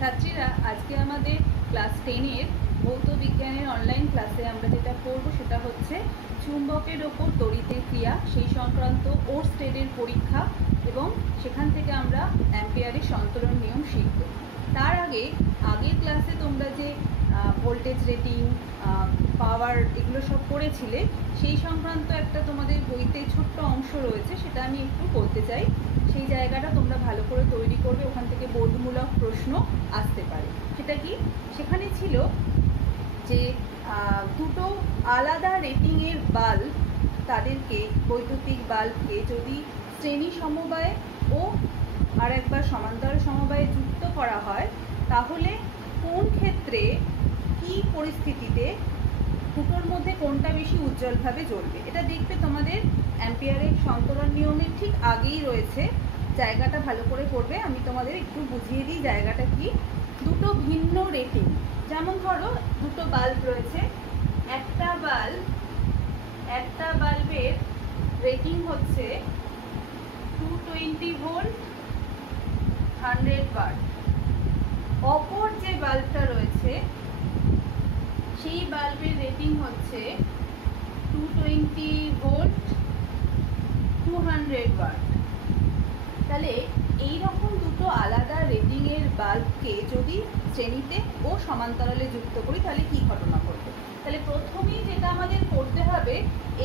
ছাত্রীরা আজকে আমাদের ক্লাস 10-এর ভৌত বিজ্ঞানের অনলাইন ক্লাসে আমরা যেটা করব সেটা হচ্ছে চুম্বকের ওপর তড়িতের ক্রিয়া, সেই সংক্রান্ত ওরস্টেডের পরীক্ষা এবং সেখান থেকে আমরা অ্যাম্পিয়ারের সন্তরণ নিয়ম শিখব। তার আগে আগের ক্লাসে তোমরা যে ভোল্টেজ রেটিং, পাওয়ার এগুলো সব পড়েছিলে, সেই সংক্রান্ত একটা তোমাদের বইতে ছোট্ট অংশ রয়েছে, সেটা আমি একটু বলতে চাই। সেই জায়গাটা তোমরা ভালো করে তৈরি করবে, ওখান থেকে বোর্ডমূলক প্রশ্ন আসতে পারে। সেটা কি, সেখানে ছিল যে দুটো আলাদা রেটিংয়ের বাল্ব, তাদেরকে বৈদ্যুতিক বাল্বকে যদি শ্রেণী সমবায় ও আর একবার সমান্তরাল সমবায়ে যুক্ত করা হয়, তাহলে কোন ক্ষেত্রে কি পরিস্থিতিতে দুটোর মধ্যে কোনটা বেশি উজ্জ্বলভাবে জ্বলবে, এটা দেখবে তোমাদের অ্যাম্পিয়ারের সন্তরণ নিয়মের ঠিক আগেই রয়েছে। জায়গাটা ভালো করে করবে। আমি তোমাদের একটু বুঝিয়ে দিই জায়গাটা কি। দুটো ভিন্ন রেটিং, যেমন ধরো দুটো বাল্ব রয়েছে, একটা বাল্বের রেটিং হচ্ছে 220 ভোল্ট 100 ওয়াট। অপর যে বাল্বটা রয়েছে সেই বাল্বের রেটিং হচ্ছে 220 ভোল্ট 200 ওয়াট। তাহলে এই রকম দুটো আলাদা রেটিংয়ের বাল্বকে যদি শ্রেণীতে ও সমান্তরালে যুক্ত করি, তাহলে কি ঘটনা ঘটবে? তাহলে প্রথমেই যেটা আমাদের করতে হবে,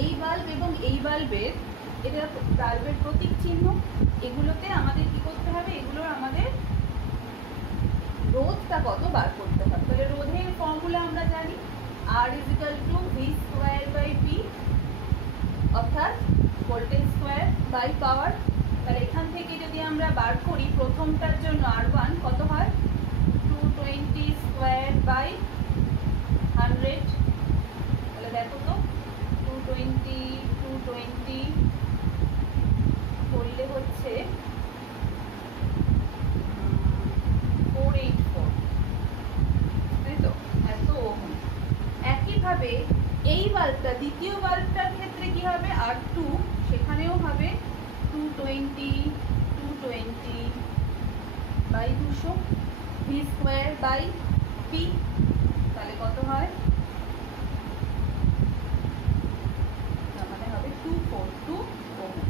এই বাল্ব এবং এই বাল্বের, এটা বাল্বের প্রতীক চিহ্ন, এগুলোতে আমাদের কি করতে হবে, এগুলোর আমাদের রোধটা কত বার করতে হবে। তাহলে রোধের ফর্মুলা আমরা জানি, R = V²/P, অর্থাৎ ভোল্টেজ স্কোয়ার বাই পাওয়ার। তাহলে এখান থেকে যদি আমরা বার করি, প্রথমটার জন্য R1 কত হয়, 220² 100। তাহলে দেখো তো, 220 করলে হচ্ছে 484, তাই তো, এত ওহম। একইভাবে এই বাল্বটা, দ্বিতীয় বাল্বটার ক্ষেত্রে কি হবে, R2, সেখানেও হবে 220/200 V²/P। তাহলে কত হয়, মানে হবে 242 ওহম।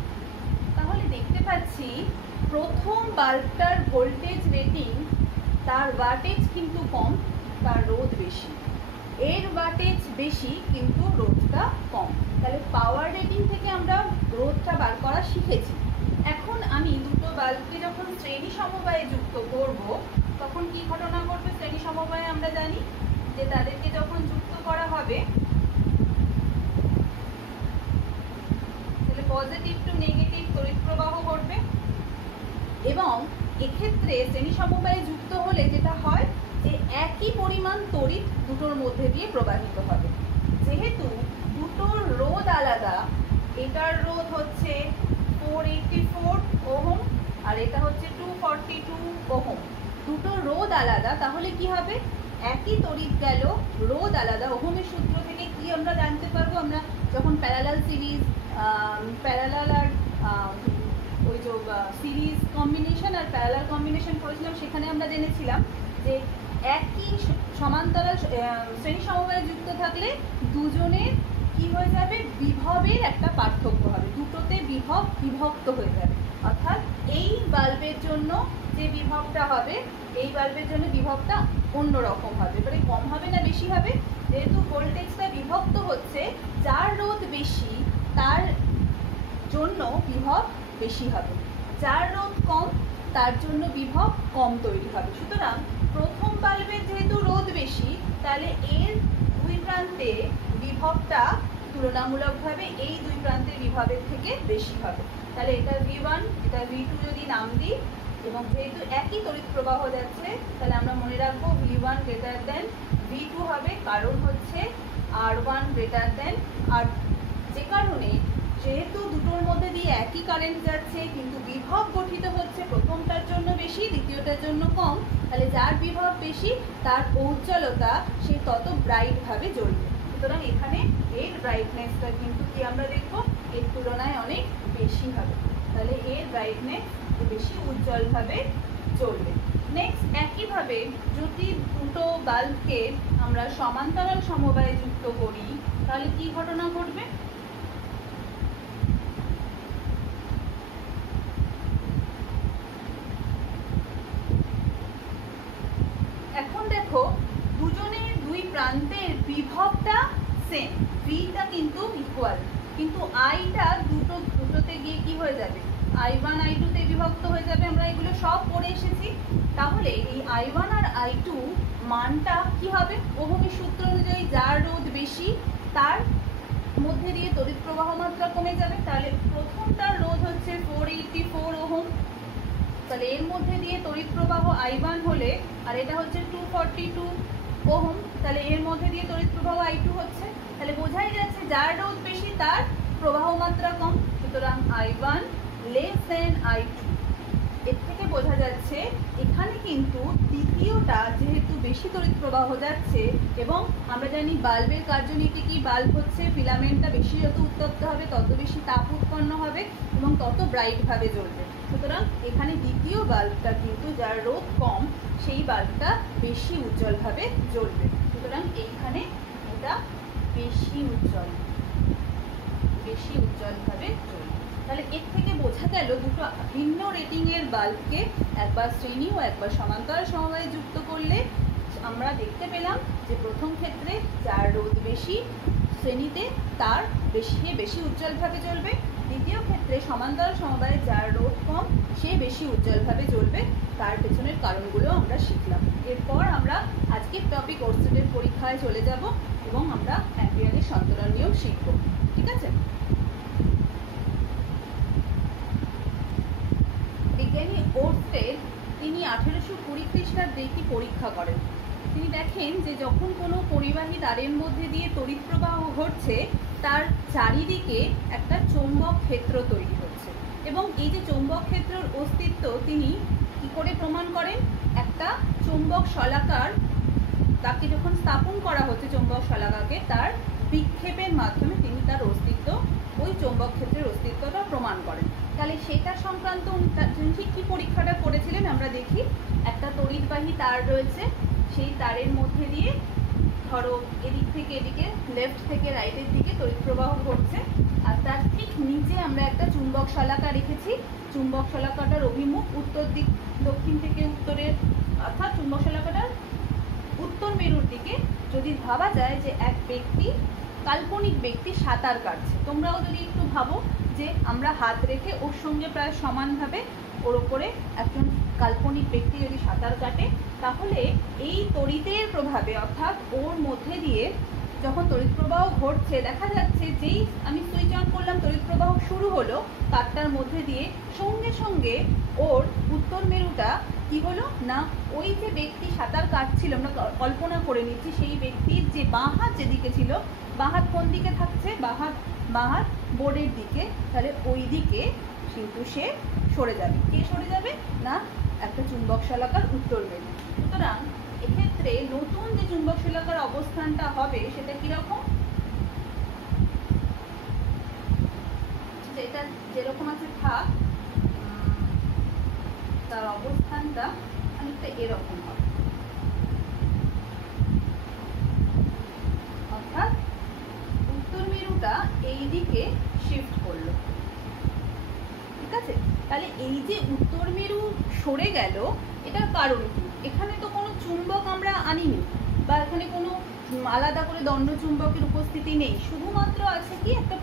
তাহলে দেখতে পাচ্ছি প্রথম বাল্বটার ভোল্টেজ রেটিং, তার ওয়াটেজ কিন্তু কম, তার রোধ বেশি। এর ওয়াটেজ বেশি কিন্তু রোধটা কম। তাহলে পাওয়ার রেটিং থেকে আমরা রোধটা বার করা শিখেছি। এখন আমি দুটো বাল্বকে যখন শ্রেণী সমবায়ে যুক্ত করব, তখন কি ঘটনা ঘটবে? শ্রেণী সমবায়ে আমরা জানি যে তাদেরকে যখন যুক্ত করা হবে, তাহলে পজিটিভ টু নেগেটিভ তড়িৎ প্রবাহ ঘটবে। এবং এক্ষেত্রে শ্রেণী সমবায়ে যুক্ত হলে যেটা হয় যে একই পরিমাণ তড়িৎ দুটোর মধ্যে দিয়ে প্রবাহিত হবে। যেহেতু দুটোর রোধ আলাদা, এটার রোধ হচ্ছে 484 ওহম আর এটা হচ্ছে 242 ওহম, দুটো রোধ আলাদা, তাহলে কি হবে, একই তড়িৎ গেল, রোধ আলাদা। ওহমের সূত্র থেকে কি আমরা জানতে পারবো? আমরা যখন প্যারালাল সিরিজ, প্যারালাল আর ওই যে series combination are parallel combination করেছিলাম, সেখানে আমরা জেনেছিলাম যে একই সমান্তরাল শ্রেণী সমবায়ে যুক্ত থাকলে দুজনের কি হয়ে যাবে, বিভবের একটা পার্থক্য হবে, দুটোতে বিভব বিভক্ত হয়ে যাবে। অর্থাৎ এই বাল্বের জন্য যে বিভবটা হবে, এই বাল্বের জন্য বিভবটা অন্যরকম হবে, এবারে কম হবে না বেশি হবে? যেহেতু ভোল্টেজটা বিভক্ত হচ্ছে, যার রোধ বেশি তার জন্য বিভব বেশি হবে, যার রোধ কম তার জন্য বিভব কম তৈরি হবে। সুতরাং প্রথম বাল্বের যেহেতু রোধ বেশি, তাহলে এর দুই প্রান্তে বিভবটা তুলনামূলকভাবে এই দুই প্রান্তের বিভবের থেকে বেশি হবে। তাহলে এটা V1, এটা V2 যদি নাম দিই, এবং যেহেতু একই তড়িৎ প্রবাহ যাচ্ছে, তাহলে আমরা মনে রাখবো V1 > V2 হবে, কারণ হচ্ছে R1 > R2। যে কারণে যেহেতু দুটোর মধ্যে দিয়ে একই কারেন্ট যাচ্ছে, কিন্তু বিভব গঠিত হচ্ছে প্রথমটার জন্য বেশি, দ্বিতীয়টার জন্য কম, তাহলে যার বিভব বেশি তার উজ্জ্বলতা সে তত ব্রাইটভাবে জ্বলবে। সুতরাং এখানে এর ব্রাইটনেসটা কিন্তু কি আমরা দেখবো, এর তুলনায় অনেক বেশি হবে। তাহলে এর ব্রাইটনেস বেশি উজ্জ্বলভাবে জ্বলবে। নেক্সট একইভাবে যদি দুটো বাল্বকে আমরা সমান্তরাল সমবায়ে যুক্ত করি তাহলে কি ঘটনা ঘটবে? এখন দেখো দুজনের দুই প্রান্তের বিভবটা সেম, ভিটা কিন্তু ইকুয়াল, কিন্তু আইটা দুটোতে গিয়ে কি হয়ে যাবে? I1 I2 তে বিভক্ত হয়ে যাবে। আমরা এগুলো সব পড়ে এসেছি। তাহলে এই I1 আর I2 মানটা কি হবে? ওহমের সূত্র অনুযায়ী যার রোধ বেশি তার মধ্যে দিয়ে তড়িৎ প্রবাহ মাত্রা কমে যাবে। তাহলে প্রথমটার রোধ হচ্ছে 484 ওহম, তাহলে এর মধ্যে দিয়ে তড়িৎ প্রবাহ I1 হলে, আর এটা হচ্ছে 242 ওহম, তাহলে এর মধ্যে দিয়ে তড়িৎ প্রবাহ I2 হচ্ছে। তাহলে বোঝাই যাচ্ছে যার রোধ বেশি তার প্রবাহ মাত্রা কম, সুতরাং I1 লেস দেন I2। এর থেকে বোঝা যাচ্ছে এখানে কিন্তু দ্বিতীয়টা যেহেতু বেশি তড়িৎ প্রবাহ যাচ্ছে, এবং আমরা জানি বাল্বের কার্যনীতি কি, বাল্ব হচ্ছে ফিলামেন্টটা বেশি যত উত্তপ্ত হবে তত বেশি তাপ উৎপন্ন হবে এবং তত ব্রাইটভাবে জ্বলবে। সুতরাং এখানে দ্বিতীয় বাল্বটা কিন্তু যার রোধ কম সেই বাল্বটা বেশি উজ্জ্বলভাবে জ্বলবে। সুতরাং এইখানে এটা বেশি উজ্জ্বলভাবে জ্বলবে। তাহলে এর থেকে বোঝা গেল দুটো ভিন্ন রেটিংয়ের বাল্বকে একবার শ্রেণী ও একবার সমান্তরাল সমবায়ে যুক্ত করলে আমরা দেখতে পেলাম যে প্রথম ক্ষেত্রে যার রোধ বেশি শ্রেণীতে তার বেশি উজ্জ্বলভাবে জ্বলবে, দ্বিতীয় ক্ষেত্রে সমান্তরাল সমবায়ে যার রোধ কম সে বেশি উজ্জ্বলভাবে জ্বলবে। তার পেছনের কারণগুলো আমরা শিখলাম। এরপর আমরা আজকের টপিক ওরস্টেডের পরীক্ষায় চলে যাব এবং আমরা অ্যাম্পিয়ারের সন্তরণ নিয়ম শিখব। ঠিক আছে? বিজ্ঞানী ওরস্টেড তিনি 1820 খ্রিস্টাব্দে একটি পরীক্ষা করেন। তিনি দেখেন যে যখন কোনো পরিবাহী তারের মধ্যে দিয়ে তড়িৎ প্রবাহ ঘটছে তার চারিদিকে একটা চৌম্বক ক্ষেত্র তৈরি হচ্ছে, এবং এই যে চৌম্বক ক্ষেত্রের অস্তিত্ব তিনি কি করে প্রমাণ করেন? একটা চৌম্বক শলাকার তাকে যখন স্থাপন করা হচ্ছে, চৌম্বক শলাকাকে তার বিক্ষেপের মাধ্যমে তিনি তার অস্তিত্ব, ওই চৌম্বক ক্ষেত্রের অস্তিত্বটা প্রমাণ করেন। তাহলে সেটা সংক্রান্ত তিনি ঠিক কি পরীক্ষাটা করেছিলেন আমরা দেখি। একটা তড়িৎবাহী তার রয়েছে, সেই তারের মধ্যে দিয়ে ধরো এদিক থেকে এদিকে, লেফট থেকে রাইটের দিকে তড়িৎ প্রবাহ ঘটছে, আর তার ঠিক নিচে আমরা একটা চুম্বক শলাকা রেখেছি। চুম্বক শলাকাটার অভিমুখ উত্তর দিক, দক্ষিণ থেকে উত্তরের, অর্থাৎ চুম্বক শলাকাটার উত্তর মেরুর দিকে। যদি ভাবা যায় যে এক ব্যক্তি, কাল্পনিক ব্যক্তি সাঁতার কাটছে, তোমরাও যদি একটু ভাবো যে আমরা হাত রেখে ওর সঙ্গে প্রায় সমানভাবে ওর ওপরে একজন কাল্পনিক ব্যক্তি যদি সাঁতার কাটে, তাহলে এই তড়িতের প্রভাবে, অর্থাৎ ওর মধ্যে দিয়ে যখন তড়িৎ প্রবাহ ঘটছে দেখা যাচ্ছে যেই আমি সুইচ অন করলাম তড়িৎ প্রবাহ শুরু হলো তারটার মধ্যে দিয়ে, সঙ্গে সঙ্গে ওর উত্তর মেরুটা কি হলো না, ওই যে ব্যক্তি সাঁতার কাটছিল, আমরা কল্পনা করে নিচ্ছি সেই ব্যক্তির যে বাঁ হাত যেদিকে ছিল, বাঁ হাত কোন দিকে থাকছে? বাঁ হাত বোর্ডের দিকে, তাহলে ওই দিকে কিন্তু সে সরে যাবে। কে সরে যাবে না? একটা চুম্বক শলাকার উত্তর মেরু। সুতরাং এক্ষেত্রে নতুন যে চুম্বক শলাকার অবস্থানটা হবে সেটা কিরকম? যেটা যেরকম আছে থাক, তার অবস্থানটা অনেকটা এরকম হবে, অর্থাৎ উত্তর মেরুটা এই দিকে শিফট করলো। ঠিক আছে? তাহলে এই যে উত্তর মেরু সরে গেল এটার কারণ কি? এখানে তো কোনো চুম্বক আমরা আনিনি, বা এখানে কোনো আলাদা করে দণ্ড চুম্বকের উপস্থিতি নেই, শুধুমাত্র আছে কি একটা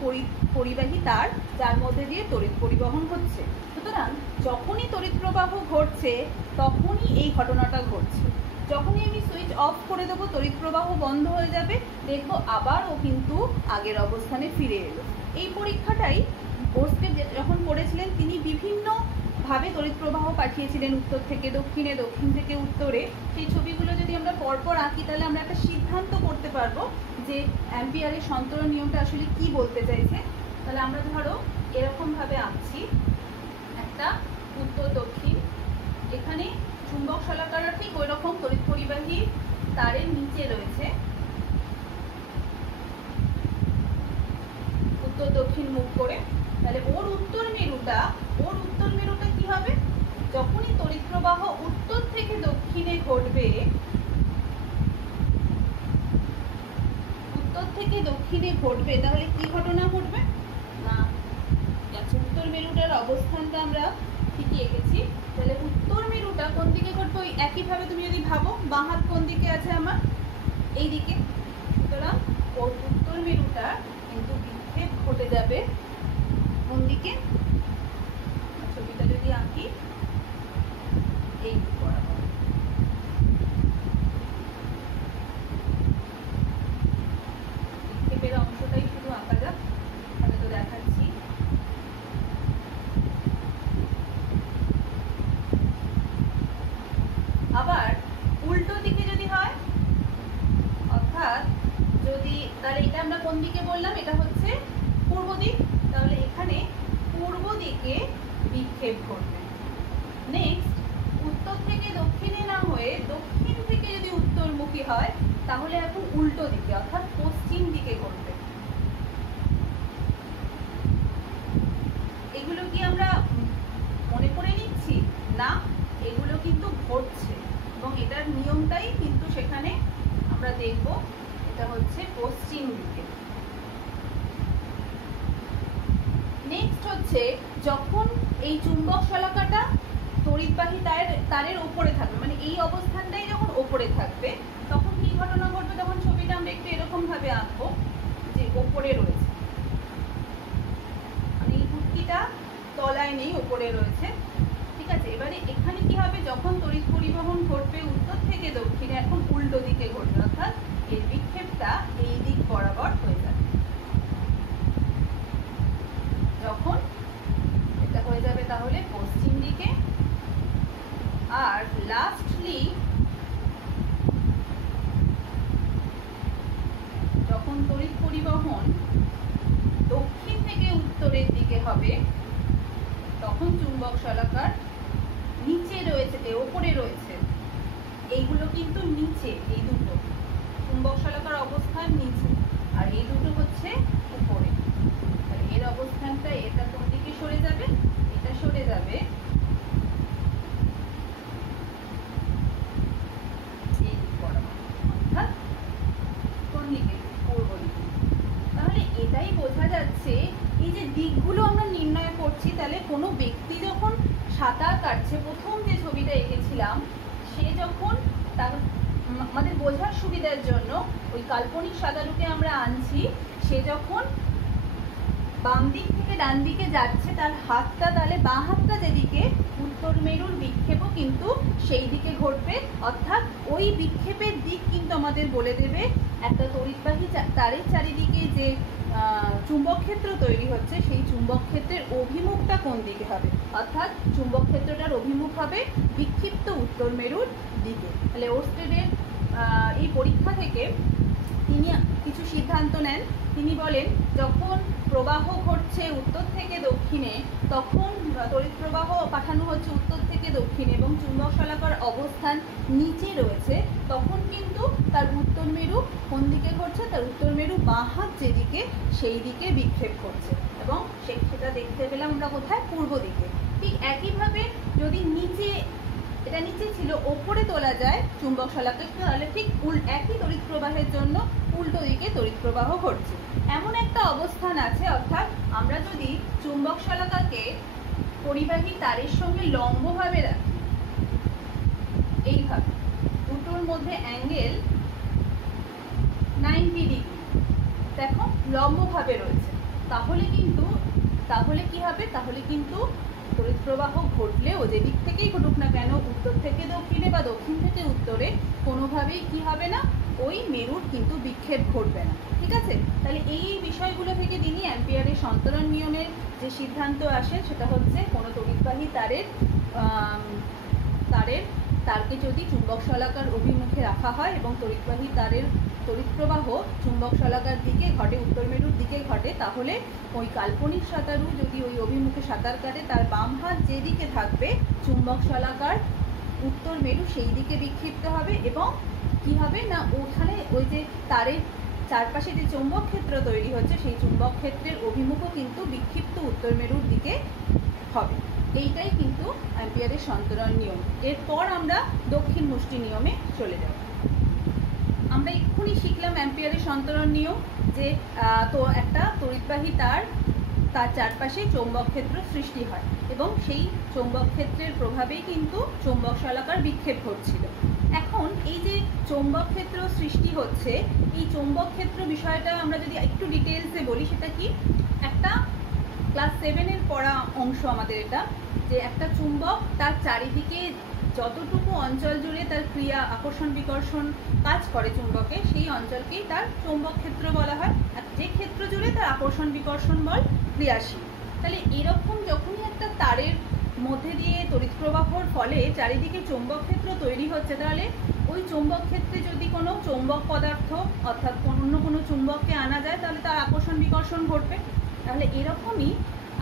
পরিবাহী তার যার মধ্যে দিয়ে তড়িৎ পরিবহন হচ্ছে। সুতরাং যখনই তড়িৎ প্রবাহ ঘটছে তখনই এই ঘটনাটা ঘটছে। যখনই আমি সুইচ অফ করে দেবো তড়িৎ প্রবাহ বন্ধ হয়ে যাবে, দেখবো আবারও কিন্তু আগের অবস্থানে ফিরে এলো। এই পরীক্ষাটাই ওরস্টেড যখন করেছিলেন তিনি বিভিন্নভাবে তড়িৎ প্রবাহ পাঠিয়েছিলেন, উত্তর থেকে দক্ষিণে, দক্ষিণ থেকে উত্তরে। সেই ছবিগুলো যদি আমরা পরপর আঁকি তাহলে আমরা একটা সিদ্ধান্ত করতে পারবো যে অ্যাম্পিয়ারের সন্তরণ নিয়মটা আসলে কি বলতে চাইছে। তাহলে আমরা ধরো এরকমভাবে আঁকছি, একটা উত্তর দক্ষিণ, এখানে চুম্বক শলাকাটা ঠিক ওই রকম তড়িৎ পরিবাহী তারের নিচে রয়েছে, উত্তর দক্ষিণ মুখ করে। তাহলে ওর উত্তর মেরুটা কি হবে? যখনই তড়িৎ প্রবাহ উত্তর থেকে দক্ষিণে ঘটবে, উত্তর থেকে দক্ষিণে ঘটবে, তাহলে কি ঘটনা ঘটবে না, উত্তর মেরুটার অবস্থানটা আমরা ঠিকই এঁকেছি। তাহলে উত্তর মেরুটা কোন দিকে ঘটবে, ওই একইভাবে তুমি যদি ভাবো বাঁ হাত কোন দিকে আছে আমার, এই দিকে। সুতরাং ওর উত্তর মেরুটা কিন্তু বিক্ষেপ ঘটে যাবে কোন দিকে, ছবিটা যদি আঁকি এই দিক বরাবর। বিক্ষেপের অংশটাই শুধু আঁকা যাক, তাহলে তো দেখাচ্ছি। আবার উল্টো দিকে যদি হয়, অর্থাৎ যদি, তাহলে এটা আমরা কোন দিকে বললাম, এটা হচ্ছে পূর্ব দিক, তাহলে এখানে পূর্ব দিকে বিক্ষেপ ঘটবে। নেক্সট, উত্তর থেকে দক্ষিণে না হয়ে দক্ষিণ থেকে যদি উত্তরমুখী হয়, তাহলে এখন উল্টো দিকে অর্থাৎ পশ্চিম দিকে ঘটবে। এগুলো কি আমরা মনে করে নিচ্ছি না, এগুলো কিন্তু ঘটছে এবং এটার নিয়মটাই কিন্তু সেখানে আমরা দেখব, এটা হচ্ছে পশ্চিম দিকে। নেক্সট হচ্ছে, যখন এই চুম্বক শলাকাটা তড়িৎবাহী তারের উপরে থাকবে, মানে এই অবস্থানটাই যখন উপরে থাকবে, তখন কি ঘটনা ঘটবে, তখন ছবিটা আমরা একটু এরকম ভাবে আঁকবো যে উপরে রয়েছে, মানে এই কুর্তিটা তলায় নেই, উপরে রয়েছে, ঠিক আছে। এবারে এখানে কি হবে, যখন তড়িৎ পরিবহন ঘটবে উত্তর থেকে দক্ষিণে, এখন উল্টো দিকে ঘটবে, অর্থাৎ এর বিক্ষেপটা এই দিক বরাবর হয়ে যাবে। যখন এটা হয়ে যাবে তাহলে পশ্চিম দিকে। আর লাস্টলি যখন তড়িৎ পরিবহন দক্ষিণ থেকে উত্তরের দিকে হবে, তখন চুম্বক শলাকার নিচে রয়েছে, ওপরে রয়েছে, এইগুলো কিন্তু নিচে, এই দুটো চুম্বক শলাকার অবস্থান নিচে, আর এই দুটো হচ্ছে উপরে। তাহলে এর অবস্থানটা, এটা কোন দিকে সরে যাবে, এটা সরে যাবে এই দিক বরাবর, অর্থাৎ কোন দিকে, পূর্ব দিকে। তাহলে এটাই বোঝা যাচ্ছে, এই যে দিকগুলো আমরা নির্ণয় করছি, তাহলে কোনো ব্যক্তি যখন সাঁতার কাটছে, প্রথম যে ছবিটা এঁকেছিলাম, সে যখন তার আমাদের বোঝার সুবিধার জন্য ওই কাল্পনিক সাঁতারুকে আমরা আনছি, সে যখন বাম দিক থেকে ডান দিকে যাচ্ছে, তার হাতটা, তাহলে বাঁ হাতটা যেদিকে, উত্তর মেরুর বিক্ষেপও কিন্তু সেই দিকে ঘটবে, অর্থাৎ ওই বিক্ষেপের দিক কিন্তু আমাদের বলে দেবে একটা তড়িৎবাহী তারের চারিদিকে যে চুম্বক ক্ষেত্র তৈরি হচ্ছে, সেই চুম্বক ক্ষেত্রের অভিমুখটা কোন দিকে হবে, অর্থাৎ চুম্বক ক্ষেত্রটার অভিমুখ হবে বিক্ষিপ্ত উত্তর মেরুর দিকে। তাহলে ওরস্টেডের এই পরীক্ষা থেকে তিনি কিছু সিদ্ধান্ত নেন। তিনি বলেন, যখন প্রবাহ ঘটছে উত্তর থেকে দক্ষিণে, তখন তড়িৎ প্রবাহ পাঠানো হচ্ছে উত্তর থেকে দক্ষিণে এবং চুম্বক শলাকার অবস্থান নিচে রয়েছে, তখন কিন্তু তার উত্তর মেরু কোন দিকে ঘটছে, তার উত্তর মেরু বাঁ হাত যেদিকে, সেই দিকে বিক্ষেপ করছে, এবং সেটা দেখতে পেলাম আমরা কোথায়, পূর্ব দিকে। ঠিক একইভাবে যদি নিচে, এটা নিচে ছিল, ওপরে তোলা যায় চুম্বক শলাকা, তাহলে ঠিক একই তড়িৎ প্রবাহের জন্য উল্টো দিকে তড়িৎ প্রবাহ ঘটছে। এমন একটা অবস্থান আছে, অর্থাৎ আমরা যদি চুম্বক শলাকাকে পরিবাহী তারের সঙ্গে লম্বভাবে রাখি, এইভাবে দুটোর মধ্যে অ্যাঙ্গেল 90 ডিগ্রি, দেখো লম্বভাবে রয়েছে, তাহলে কি হবে, তাহলে কিন্তু তড়িৎ প্রবাহ ঘটলেও যে দিক থেকেই ঘটুক না কেন, উত্তর থেকে দক্ষিণে বা দক্ষিণ থেকে উত্তরে, কোনোভাবেই কি হবে না, ওই মেরুর কিন্তু বিক্ষেপ ঘটবে না, ঠিক আছে। তাহলে এই বিষয়গুলো থেকে তিনি অ্যাম্পিয়ারের সন্তরণ নিয়মের যে সিদ্ধান্ত আসে, সেটা হচ্ছে কোনো তড়িৎবাহী তারকে যদি চুম্বক শলাকার অভিমুখে রাখা হয় এবং তড়িৎবাহী তারের তড়িৎ প্রবাহ চুম্বক শলাকার দিকে ঘটে, উত্তর মেরুর দিকে ঘটে, তাহলে ওই কাল্পনিক সাঁতারু যদি ওই অভিমুখে সাঁতার কাটে, তার বাম হাত যেদিকে থাকবে, চুম্বক শলাকার উত্তর মেরু সেই দিকে বিক্ষিপ্ত হবে, এবং কি হবে না, ওখানে ওই যে তারের চারপাশে যে চুম্বক ক্ষেত্র তৈরি হচ্ছে, সেই চুম্বক ক্ষেত্রের অভিমুখও কিন্তু বিক্ষিপ্ত উত্তর মেরুর দিকে হবে। এইটাই কিন্তু অ্যাম্পিয়ারের সন্তরণ নিয়ম। এরপর আমরা দক্ষিণ মুষ্টি নিয়মে চলে যাব। আমরা এক্ষুনি শিখলাম অ্যাম্পিয়ারের সন্তরণ নিয়ম, যে তো একটা তড়িৎবাহী তার চারপাশে চৌম্বক ক্ষেত্র সৃষ্টি হয় এবং সেই চৌম্বক ক্ষেত্রের প্রভাবেই কিন্তু চৌম্বক শলাকার বিক্ষেপ ঘটছিল। এখন এই যে চৌম্বক ক্ষেত্র সৃষ্টি হচ্ছে, এই চৌম্বক ক্ষেত্র বিষয়টা আমরা যদি একটু ডিটেলসে বলি, সেটা কি, একটা ক্লাস 7-এর পড়া অংশ আমাদের এটা, যে একটা চুম্বক তার চারিদিকে যতটুকু অঞ্চল জুড়ে তার ক্রিয়া আকর্ষণ বিকর্ষণ কাজ করে চুম্বকে, সেই অঞ্চলকেই তার চৌম্বক ক্ষেত্র বলা হয়। আর যে ক্ষেত্র জুড়ে তার আকর্ষণ বিকর্ষণ বল ক্রিয়াশীল। তাহলে এরকম যখনই একটা তারের মধ্যে দিয়ে তড়িৎ প্রবাহর ফলে চারিদিকে চৌম্বক ক্ষেত্র তৈরি হচ্ছে, তাহলে ওই চৌম্বক ক্ষেত্রে যদি কোনো চৌম্বক পদার্থ অর্থাৎ অন্য কোনো চুম্বককে আনা যায়, তাহলে তার আকর্ষণ বিকর্ষণ ঘটবে। তাহলে এরকমই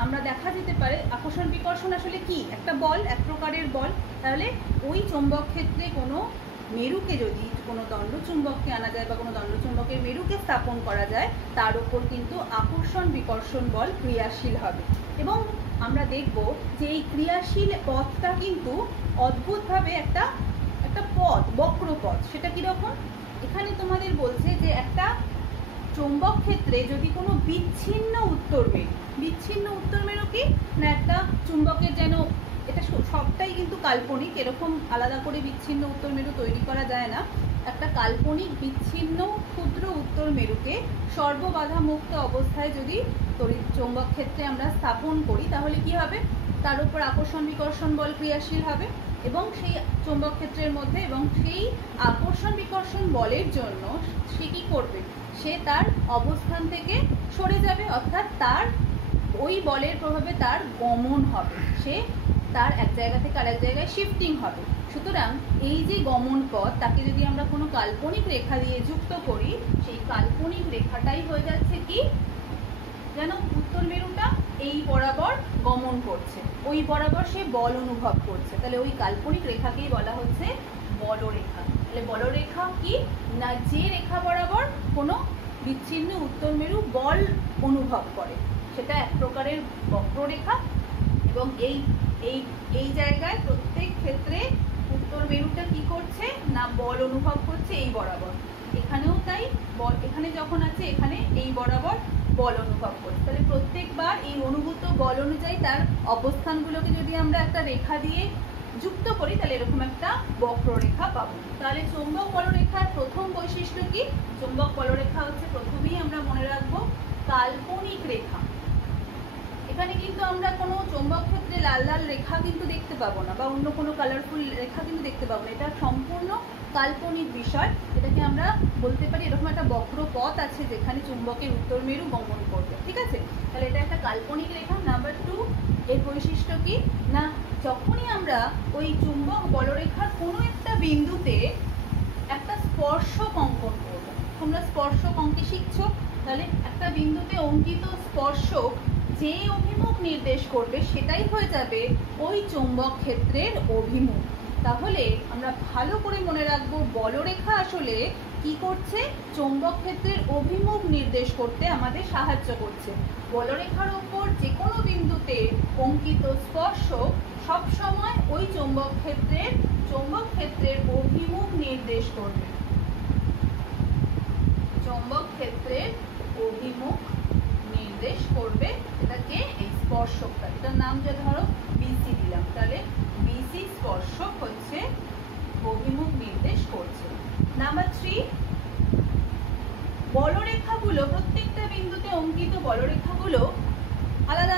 আমরা দেখা যেতে পারে আকর্ষণ বিকর্ষণ আসলে কি, একটা বল, এক প্রকারের বল। তাহলে ওই চৌম্বক ক্ষেত্রে কোনো মেরুকে যদি কোনো দণ্ড চুম্বককে আনা যায় বা কোনো দণ্ড চুম্বকের মেরুকে স্থাপন করা যায়, তার উপর কিন্তু আকর্ষণ বিকর্ষণ বল ক্রিয়াশীল হবে। এবং আমরা দেখব যে এই ক্রিয়াশীল পথটা কিন্তু অদ্ভুতভাবে একটা পথ, বক্র পথ। সেটা কীরকম, এখানে তোমাদের বলছে যে একটা চৌম্বক ক্ষেত্রে যদি কোনো বিচ্ছিন্ন উত্তর মেরু কি না, একটা চুম্বকের যেন, এটা সবটাই কিন্তু কাল্পনিক, এরকম আলাদা করে বিচ্ছিন্ন উত্তর মেরু তৈরি করা যায় না। একটা কাল্পনিক বিচ্ছিন্ন ক্ষুদ্র উত্তর মেরুকে সর্ববাধা মুক্ত অবস্থায় যদি তড়িৎ চৌম্বক ক্ষেত্রে আমরা স্থাপন করি, তাহলে কি হবে, তার উপর আকর্ষণ বিকর্ষণ বল ক্রিয়াশীল হবে এবং সেই চৌম্বক ক্ষেত্রের মধ্যে, এবং সেই আকর্ষণ বিকর্ষণ বলের জন্য সে কী করবে, সে তার অবস্থান থেকে সরে যাবে, অর্থাৎ তার ওই বলের প্রভাবে তার গমন হবে, সে তার এক জায়গা থেকে আরেক জায়গায় শিফটিং হবে। সুতরাং এই যে গমন পথ, তাকে যদি আমরা কোনো কাল্পনিক রেখা দিয়ে যুক্ত করি, সেই কাল্পনিক রেখাটাই হয়ে যাচ্ছে কি, যেন উত্তর মেরুটা এই বরাবর গমন করছে, ওই বরাবর সে বল অনুভব করছে। তাহলে ওই কাল্পনিক রেখাকেই বলা হচ্ছে বলরেখা। তাহলে বলরেখা কি না, যে রেখা বরাবর কোনো বিচ্ছিন্ন উত্তর মেরু বল অনুভব করে, সেটা এক প্রকারের বক্ররেখা। এবং এই জায়গায় প্রত্যেক ক্ষেত্রে উত্তর মেরুটা কি করছে না, বল অনুভব করছে এই বরাবর। এখানেও তাই, বল এখানে যখন আছে, এখানে এই বরাবর বল অনুভব করছে। তাহলে প্রত্যেকবার এই অনুভূত বল অনুযায়ী তার অবস্থানগুলোকে যদি আমরা একটা রেখা দিয়ে যুক্ত করি, তাহলে এরকম একটা বক্ররেখা পাবো। তাহলে চৌম্বক বলরেখার প্রথম বৈশিষ্ট্য কি, চৌম্বক বলরেখা হচ্ছে প্রথমেই আমরা মনে রাখবো কাল্পনিক রেখা। এখানে কিন্তু আমরা কোনো চৌম্বক ক্ষেত্রে লাল লাল রেখা কিন্তু দেখতে পাবো না, বা অন্য কোনো কালারফুল রেখা কিন্তু দেখতে পাবো না, এটা সম্পূর্ণ কাল্পনিক বিষয়। এটাকে আমরা বলতে পারি এরকম একটা বক্র পথ আছে যেখানে চুম্বকের উত্তর মেরু গমন করবে, ঠিক আছে। তাহলে এটা একটা কাল্পনিক রেখা। নাম্বার 2, এর বৈশিষ্ট্য কি না, যখনই আমরা ওই চুম্বক বলরেখার কোনো একটা বিন্দুতে একটা স্পর্শক অঙ্কন করব, তোমরা স্পর্শক অঙ্কে শিখছো, তাহলে একটা বিন্দুতে অঙ্কিত স্পর্শক যে অভিমুখ নির্দেশ করবে সেটাই হয়ে যাবে ওই চৌম্বক ক্ষেত্রের অভিমুখ। তাহলে আমরা ভালো করে মনে রাখবো বলরেখা আসলে কি করছে, চৌম্বক ক্ষেত্রের অভিমুখ নির্দেশ করতে আমাদের সাহায্য করছে। বলরেখার উপর যে কোনো বিন্দুতে অঙ্কিত স্পর্শক সবসময় ওই চৌম্বক ক্ষেত্রের অভিমুখ নির্দেশ করবে, চৌম্বক ক্ষেত্রের অভিমুখ নির্দেশ করবে। এটাকে এই স্পর্শকটা, এটার নাম যে ধরো বিসি দিলাম, তাহলে বিসি স্পর্শক হচ্ছে অভিমুখ নির্দেশ করছে। নাম্বার 3, বলরেখাগুলো, প্রত্যেকটা বিন্দুতে অঙ্কিত বলরেখাগুলো আলাদা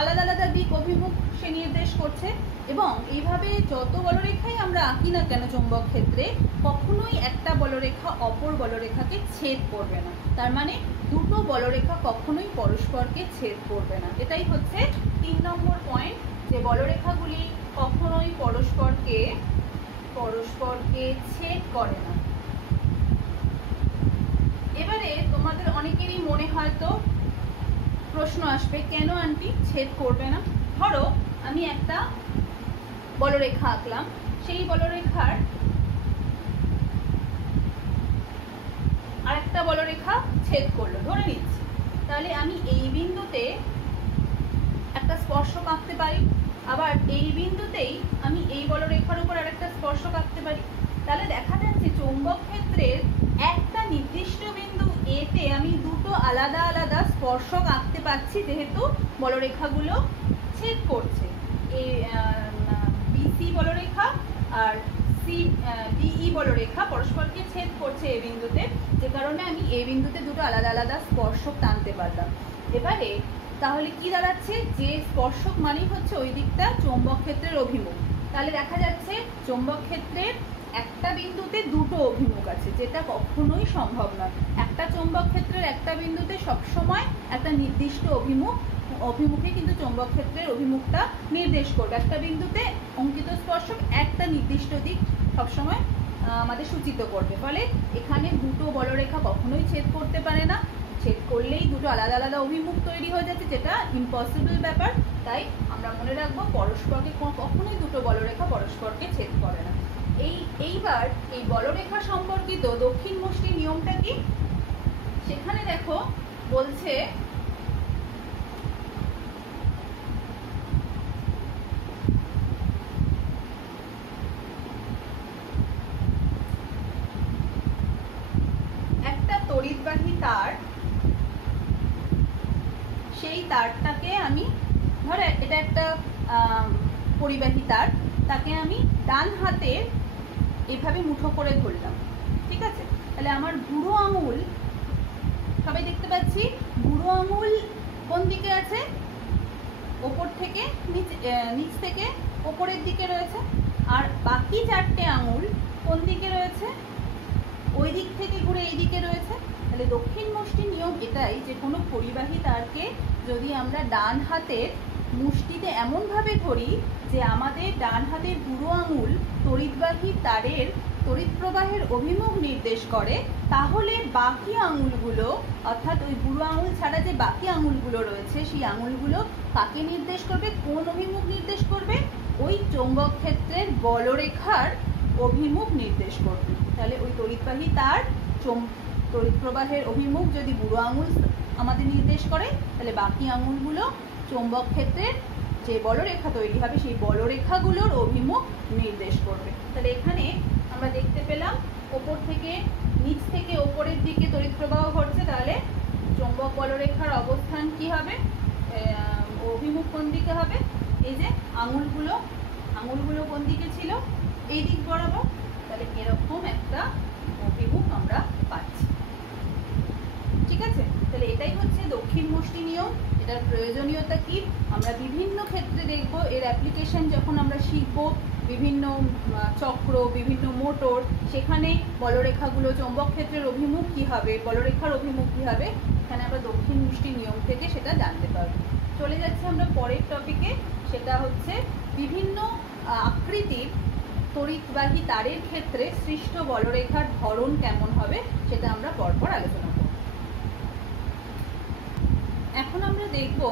আলাদা দিক অভিমুখ সে নির্দেশ করছে। এবং এইভাবে যত বলরেখাই আমরা আঁকি না কেন চৌম্বক ক্ষেত্রে, কখনোই একটা বলরেখা অপর বলরেখাকে ছেদ করবে না। তার মানে দুটো বলরেখা কখনোই পরস্পরকে ছেদ করবে না। এটাই হচ্ছে 3 নম্বর পয়েন্ট, যে বলরেখাগুলি কখনোই পরস্পরকে ছেদ করে না। এবারে তোমাদের অনেকেরই মনে হয়তো প্রশ্ন আসবে, কেন আন্টি ছেদ করবে না? ধরো আমি একটা বলরেখা আঁকলাম, সেই বলরেখার আরেকটা বলরেখা ছেদ করলো, ধরে নিচ্ছি। তাহলে আমি এই বিন্দুতে একটা স্পর্শক আঁকতে পারি, আবার এই বিন্দুতেই আমি এই বলরেখার উপর আরেকটা স্পর্শক আঁকতে পারি। তাহলে দেখা যাচ্ছে চৌম্বক ক্ষেত্রের একটা নির্দিষ্ট বিন্দু এতে আমি দুটো আলাদা আলাদা স্পর্শক আঁকতে পারছি, যেহেতু বলরেখাগুলো ছেদ করছে। এই বিসি বলরেখা আর ডিই বলরেখা পরস্পরকে ছেদ করছে এই বিন্দুতে, যে কারণে আমি এই বিন্দুতে দুটো আলাদা আলাদা স্পর্শক টানতে পারলাম। এবারে তাহলে কি দাঁড়াচ্ছে, যে স্পর্শক মানেই হচ্ছে ওই দিকটা চৌম্বক ক্ষেত্রের অভিমুখ। তাহলে দেখা যাচ্ছে চৌম্বক ক্ষেত্রের একটা বিন্দুতে দুটো অভিমুখ আছে, যেটা কখনোই সম্ভব নয়। একটা চৌম্বক ক্ষেত্রের একটা বিন্দুতে সবসময় একটা নির্দিষ্ট অভিমুখে কিন্তু চৌম্বক ক্ষেত্রের অভিমুখটা নির্দেশ করবে। একটা বিন্দুতে অঙ্কিত স্পর্শক একটা নির্দিষ্ট দিক সবসময় আমাদের সূচিত করবে। ফলে এখানে দুটো বলরেখা কখনোই ছেদ করতে পারে না, ছেদ করলেই দুটো আলাদা আলাদা অভিমুখ তৈরি হয়ে যাচ্ছে, যেটা ইম্পসিবল ব্যাপার। তাই আমরা মনে রাখবো পরস্পরকে কখনোই দুটো বলরেখা পরস্পরকে ছেদ করে না। এইবার এই বলরেখা সম্পর্কিত দক্ষিণ মুষ্টি নিয়মটা কি, সেখানে দেখো বলছে একটা তড়িৎবাহী তার, সেই তারটাকে আমি ধরো এটা একটা পরিবাহী তার, তাকে আমি ডান হাতে এভাবে মুঠো করে ধরলাম, ঠিক আছে। তাহলে আমার বুড়ো আঙুল, সবাই দেখতে পাচ্ছি বুড়ো আঙুল কোন দিকে আছে, ওপর থেকে নিচ থেকে ওপরের দিকে রয়েছে, আর বাকি চারটে আঙুল কোন দিকে রয়েছে, ওই দিক থেকে ঘুরে এই দিকে রয়েছে। তাহলে দক্ষিণ মুষ্টি নিয়ম এটাই যে কোনো পরিবাহী তারকে যদি আমরা ডান হাতের মুষ্টিতে এমনভাবে ধরি যে আমাদের ডান হাতের বুড়ো আঙুল তড়িৎবাহী তারের তড়িৎ প্রবাহের অভিমুখ নির্দেশ করে, তাহলে বাকি আঙুলগুলো অর্থাৎ ওই বুড়ো আঙুল ছাড়া যে বাকি আঙুলগুলো রয়েছে সেই আঙুলগুলো কাকে নির্দেশ করবে, কোন অভিমুখ নির্দেশ করবে, ওই চৌম্বক ক্ষেত্রের বলরেখার অভিমুখ নির্দেশ করবে। তাহলে ওই তড়িৎবাহী তার তড়িৎ প্রবাহের অভিমুখ যদি বুড়ো আঙুল আমাদের নির্দেশ করে, তাহলে বাকি আঙুলগুলো চৌম্বক ক্ষেত্রের যে বলরেখা তৈরি হবে সেই বলরেখাগুলোর অভিমুখ নির্দেশ করবে। তাহলে এখানে আমরা দেখতে পেলাম ওপর থেকে নিচ থেকে ওপরের দিকে তড়িৎ প্রবাহ ঘটছে, তাহলে চৌম্বক বলরেখার অবস্থান কি হবে, অভিমুখ কোন দিকে হবে, এই যে আঙুলগুলো কোন দিকে ছিল, এই দিক বরাবর। তাহলে এরকম একটা অভিমুখ আমরা পাচ্ছি, ঠিক আছে। তাহলে এটাই হচ্ছে দক্ষিণ মুষ্টি নিয়ম। এটার প্রয়োজনীয়তা কি আমরা বিভিন্ন ক্ষেত্রে দেখব, এর অ্যাপ্লিকেশন যখন আমরা শিখব, বিভিন্ন চক্র, বিভিন্ন মোটর, সেখানে বলরেখাগুলো চৌম্বক ক্ষেত্রের অভিমুখ কী হবে, বলরেখার অভিমুখ কী হবে, এখানে আমরা দক্ষিণ মুষ্টি নিয়ম থেকে সেটা জানতে পারব। চলে যাচ্ছে আমরা পরের টপিকে, সেটা হচ্ছে বিভিন্ন আকৃতির তড়িৎবাহী তারের ক্ষেত্রে সৃষ্ট বলরেখার ধরন কেমন হবে সেটা আমরা পরপর আলোচনা করব। এখন আমরা দেখব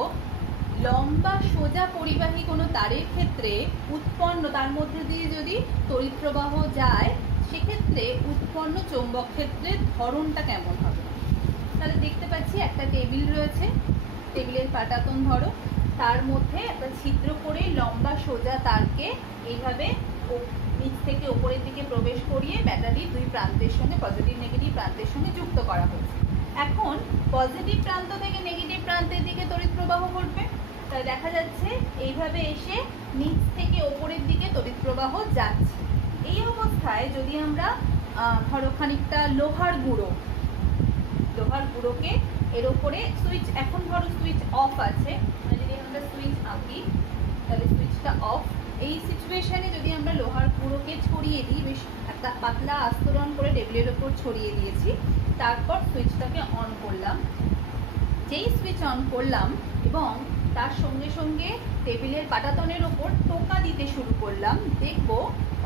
লম্বা সোজা পরিবাহী কোনো তারের ক্ষেত্রে উৎপন্ন, তার মধ্যে দিয়ে যদি তড়িৎ প্রবাহ যায়, সেক্ষেত্রে উৎপন্ন চৌম্বক ক্ষেত্রের ধরনটা কেমন হবে। তাহলে দেখতে পাচ্ছি একটা টেবিল রয়েছে, টেবিলের পাটাতন ধরো, তার মধ্যে একটা ছিদ্র করে লম্বা সোজা তারকে এইভাবে নিচ থেকে ওপরের দিকে প্রবেশ করিয়ে ব্যাটারির দুই প্রান্তের সঙ্গে, পজিটিভ নেগেটিভ প্রান্তের সঙ্গে যুক্ত করা হয়েছে। এখন পজিটিভ প্রান্ত থেকে নেগেটিভ প্রান্তের দিকে তড়িৎ প্রবাহ ঘটবে। তাই দেখা যাচ্ছে এইভাবে এসে নিচ থেকে ওপরের দিকে তড়িৎ প্রবাহ যাচ্ছে। এই অবস্থায় যদি আমরা ধরো খানিকটা লোহার গুঁড়োকে এর ওপরে সুইচ, এখন ধরো সুইচ অফ আছে, যদি আমরা সুইচ আঁকি তাহলে সুইচটা অফ, এই সিচুয়েশনে যদি আমরা লোহার গুঁড়োকে ছড়িয়ে দিই, বেশ একটা পাতলা আস্তরণ করে টেবিলের ওপর ছড়িয়ে দিয়েছি, তারপর সুইচটাকে অন করলাম। যেই সুইচ অন করলাম এবং তার সঙ্গে সঙ্গে টেবিলের পাটাতনের ওপর টোকা দিতে শুরু করলাম, দেখব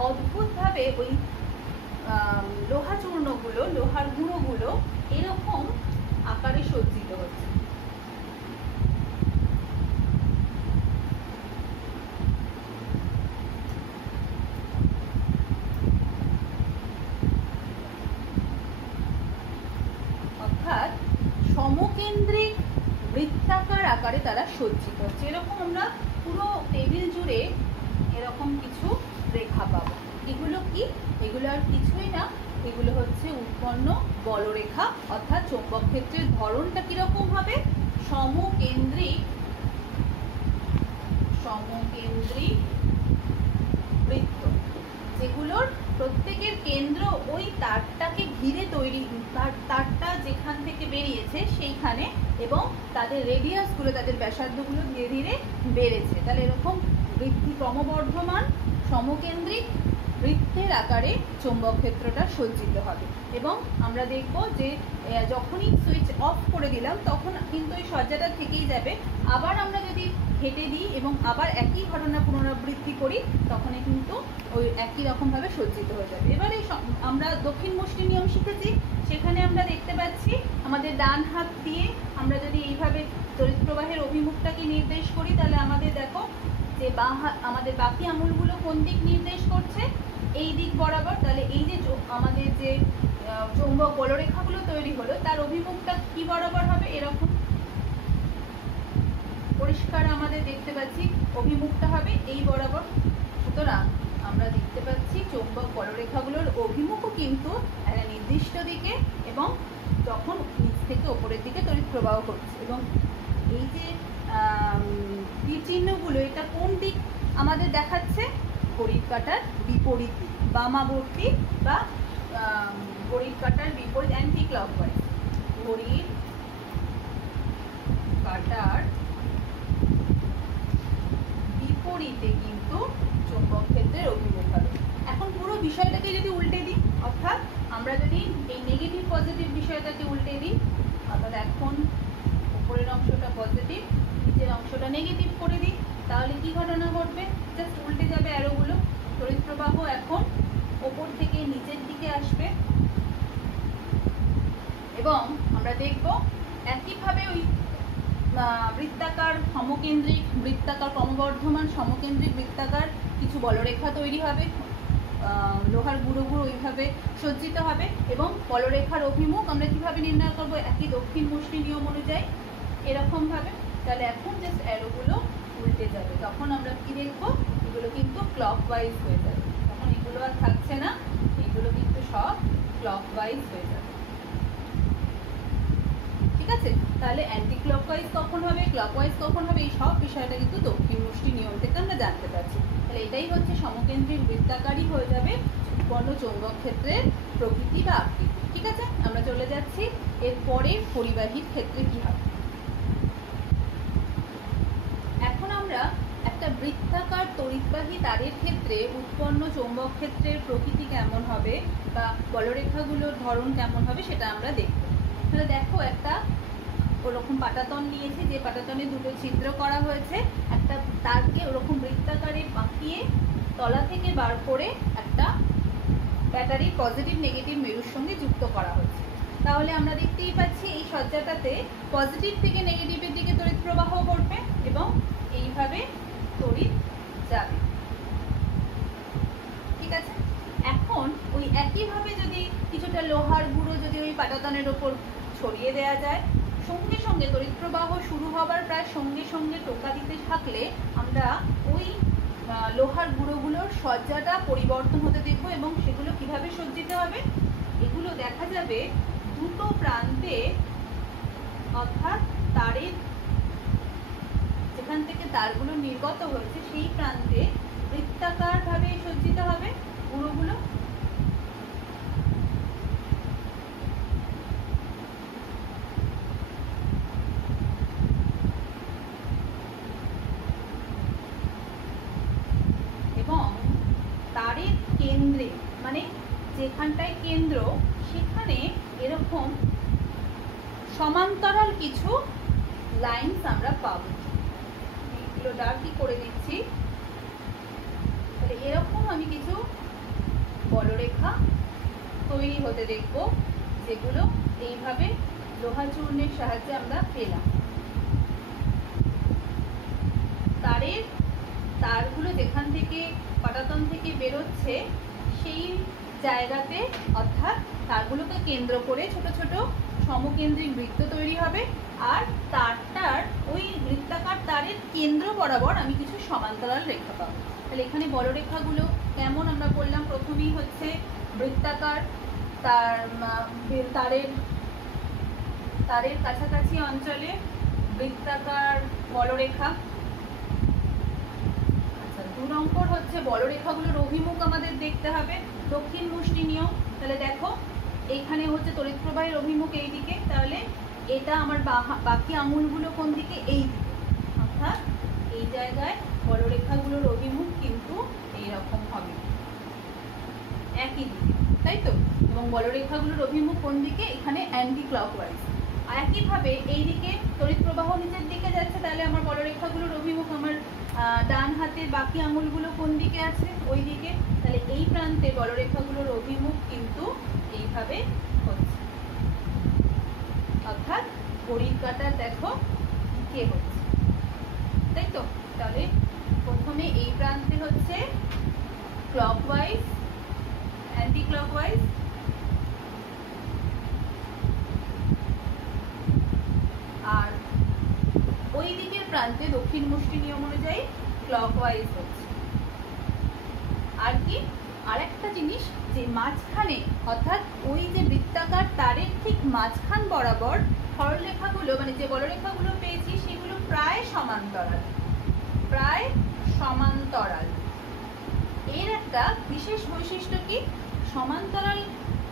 অদ্ভুতভাবে ওই লোহা চূর্ণগুলো, লোহার গুঁড়োগুলো এরকম আকারে সজ্জিত হচ্ছে। অর্থাৎ সমকেন্দ্রিক বৃত্তাকার আকারে তারা সজ্জিত হচ্ছে। এরকম আমরা পুরো টেবিল জুড়ে এরকম কিছু রেখা পাবো। এগুলো কি? এগুলো আর কিছুই না, এগুলো হচ্ছে উৎপন্ন বলরেখা, অর্থাৎ চৌম্বক ক্ষেত্রের ধরনটা কিরকম হবে? সমকেন্দ্রিক বৃত্ত, যেগুলোর প্রত্যেকের কেন্দ্র ওই তারটাকে ঘিরে তৈরি, তারটা যেখান থেকে বেরিয়েছে সেইখানে, এবং তাদের রেডিয়াসগুলো, তাদের ব্যাসার্ধগুলো ধীরে ধীরে বেড়েছে। তাহলে এরকম বৃদ্ধি ক্রমবর্ধমান সমকেন্দ্রিক বৃত্তের আকারে চৌম্বক ক্ষেত্রটা সজ্জিত হবে। এবং আমরা দেখব যে যখনই সুইচ অফ করে দিলাম তখন কিন্তু ওই সজ্জাটা থেকেই যাবে। আবার আমরা যদি হেঁটে দিই এবং আবার একই ঘটনা পুনরাবৃত্তি করি তখন কিন্তু ওই একই রকমভাবে সজ্জিত হয়ে যাবে। এবারে আমরা দক্ষিণ মুষ্টি নিয়ম শিখেছি, সেখানে আমরা দেখতে পাচ্ছি আমাদের ডান হাত দিয়ে আমরা যদি এইভাবে তড়িৎ প্রবাহের অভিমুখটাকে নির্দেশ করি, তাহলে আমাদের দেখো যে আমাদের বাকি আঙুলগুলো কোন দিক নির্দেশ করছে? এই দিক বরাবর। তাহলে এই যে আমাদের যে চৌম্বক বলরেখাগুলো তৈরি হলো তার অভিমুখটা কি বরাবর হবে? এরকম পরিষ্কার আমাদের দেখতে পাচ্ছি অভিমুখটা হবে এই বরাবর। সুতরাং আমরা দেখতে পাচ্ছি চৌম্বক বলরেখাগুলোর অভিমুখও কিন্তু একটা নির্দিষ্ট দিকে, এবং যখন নিচ থেকে ওপরের দিকে তড়িৎ প্রবাহ করছে। এবং এই যে তীর চিহ্নগুলো, এটা কোন দিক আমাদের দেখাচ্ছে? ঘড়ির কাঁটার বিপরীত দিক, বামাবর্তী বা ঘড়ির কাঁটার বিপরীত, অ্যান্টি ক্লকওয়াইজ। ঘড়ির কাঁটার বিপরীতে কিন্তু চৌম্বক ক্ষেত্রের অভিমুখ হবে। এখন পুরো বিষয়টাকে যদি উল্টে দিই, অর্থাৎ আমরা যদি এই নেগেটিভ পজিটিভ বিষয়টাকে উল্টে দিই, অর্থাৎ এখন উপরের অংশটা পজিটিভ, নিচের অংশটা নেগেটিভ করে দিই, তাহলে কি ঘটনা ঘটবে? জাস্ট উল্টে যাবে অ্যারোগুলো। তড়িৎ প্রবাহ এখন ওপর থেকে নিচের দিকে আসবে, এবং আমরা দেখব একইভাবে ওই বৃত্তাকার সমকেন্দ্রিক বৃত্তাকার ক্রমবর্ধমান সমকেন্দ্রিক বৃত্তাকার কিছু বলরেখা তৈরি হবে, লোহার গুঁড়ো গুঁড়ো ওইভাবে সজ্জিত হবে। এবং বলরেখার অভিমুখ আমরা কিভাবে নির্ণয় করব? একই দক্ষিণ মুষ্টি নিয়ম অনুযায়ী এরকমভাবে। তাহলে এখন জাস্ট অ্যারোগুলো উল্টে যাবে, তখন আমরা কি দেখবো? এগুলো কিন্তু ক্লকওয়াইজ হয়ে যাবে। তখন এগুলো আর থাকছে না, এগুলো কিন্তু সব ক্লকওয়াইজ হয়ে যাবে। ঠিক আছে? তাহলে অ্যান্টি ক্লকওয়াইজ কখন হবে, ক্লকওয়াইজ কখন হবে, এই সব বিষয়টা কিন্তু দক্ষিণ মুষ্টি নিয়ম থেকে আমরা জানতে পারছি। তাহলে এটাই হচ্ছে সমকেন্দ্রিক বৃত্তাকারই হয়ে যাবে উৎপন্ন চৌম্বক ক্ষেত্রের প্রকৃতি বা আকৃতি। ঠিক আছে, আমরা চলে যাচ্ছি এরপরে পরিবাহীর ক্ষেত্রে কি হবে। এখন আমরা একটা বৃত্তাকার তড়িৎবাহী তারের ক্ষেত্রে উৎপন্ন চৌম্বক ক্ষেত্রের প্রকৃতি কেমন হবে বা বলরেখাগুলোর ধরন কেমন হবে সেটা আমরা দেখব। তাহলে দেখো, একটা ওরকম পাটাতন নিয়েছি, যে পাটাতনে দুটো ছিদ্র করা হয়েছে, একটা তারকে ওরকম বৃত্তাকারে বাঁকিয়ে তলা থেকে বার করে একটা ব্যাটারি পজিটিভ নেগেটিভ মেরুর সঙ্গে যুক্ত করা হয়েছে। তাহলে আমরা দেখতেই পাচ্ছি এই সজ্জাটাতে পজিটিভ থেকে নেগেটিভের দিকে তড়িৎ প্রবাহ ঘটবে এবং এইভাবে তড়িৎ যাবে। ঠিক আছে, এখন ওই একইভাবে যদি কিছুটা লোহার গুঁড়ো যদি ওই পাটাতনের ওপর ছড়িয়ে দেওয়া যায়, সঙ্গে সঙ্গে তড়িৎ প্রবাহ শুরু হবার প্রায় সঙ্গে সঙ্গে টোকা দিতে থাকলে আমরা ওই লোহার গুঁড়োগুলোর সজ্জাটা পরিবর্তন হতে দেখব। এবং সেগুলো কিভাবে সজ্জিত হবে? এগুলো দেখা যাবে দুটো প্রান্তে, অর্থাৎ তারের যেখান থেকে তারগুলো নির্গত হয়েছে সেই প্রান্তে বৃত্তাকারভাবে সজ্জিত হবে গুঁড়োগুলো। এবং তারের কেন্দ্রে, মানে যেখানটায় কেন্দ্র, সেখানে এরকম সমান্তরাল কিছু লাইনস আমরা পাবো। এইগুলো ডার্কই করে দিচ্ছি। তাহলে এরকম আমি কিছু বলরেখা তৈরি হতে দেখব, যেগুলো এইভাবে লোহা চূর্ণের সাহায্যে আমরা পেলাম। তারগুলো যেখান থেকে পাটাতন থেকে বেরোচ্ছে সেই জায়গাতে, অর্থাৎ তারগুলোকে কেন্দ্র করে ছোট ছোট সমকেন্দ্রিক বৃত্ত তৈরি হবে। আর তারটার ওই বৃত্তাকার তারের কেন্দ্র বরাবর আমি কিছু সমান্তরাল রেখা পাবো। তাহলে এখানে বলরেখাগুলো কেমন আমরা বললাম, প্রথমেই হচ্ছে বৃত্তাকার তারের কাছাকাছি অঞ্চলে বৃত্তাকার বলরেখা। আচ্ছা, 2 নম্বর হচ্ছে বলরেখাগুলোর অভিমুখ আমাদের দেখতে হবে দক্ষিণ মুষ্টি নিয়ম। তাহলে দেখো এইখানে হচ্ছে তড়িৎ প্রবাহের অভিমুখ এই দিকে, তাহলে এটা আমার বাকি আঙুলগুলো কোন দিকে, এই দিকে, অর্থাৎ এই জায়গায় বলরেখাগুলোর অভিমুখ কিন্তু এইরকম হবে, একই দিকে, তাই তো। এবং বলরেখাগুলোর অভিমুখ কোন দিকে, এখানে অ্যান্টি ক্লকওয়াইজ। আর একইভাবে এই দিকে তড়িৎ প্রবাহ নিচের দিকে যাচ্ছে, তাহলে আমার বলরেখাগুলোর অভিমুখ আমার ডান হাতের বাকি আঙুলগুলো কোন দিকে আছে, ওই দিকে। তাহলে এই প্রান্তে বলরেখাগুলোর অভিমুখ কিন্তু এইভাবে হচ্ছে, অর্থাৎ ঘড়ির কাঁটার দেখো কে হচ্ছে, তাই তো। তাহলে প্রথমে এই প্রান্তে হচ্ছে ক্লকওয়াইজ, অ্যান্টি ক্লকওয়াইজ, আর ওই দিকের প্রান্তে দক্ষিণ মুষ্টি নিয়ম অনুযায়ী ক্লকওয়াইজ হচ্ছে। আর কি আরেকটা জিনিস, যে মাঝখানে, অর্থাৎ ওই যে বৃত্তাকার তারের ঠিক মাঝখান বরাবর সরলরেখাগুলো, মানে যে বলরেখাগুলো পেয়েছি সেগুলো প্রায় সমান্তরাল, প্রায় সমান্তরাল। এর একটা বিশেষ বৈশিষ্ট্য কি, সমান্তরাল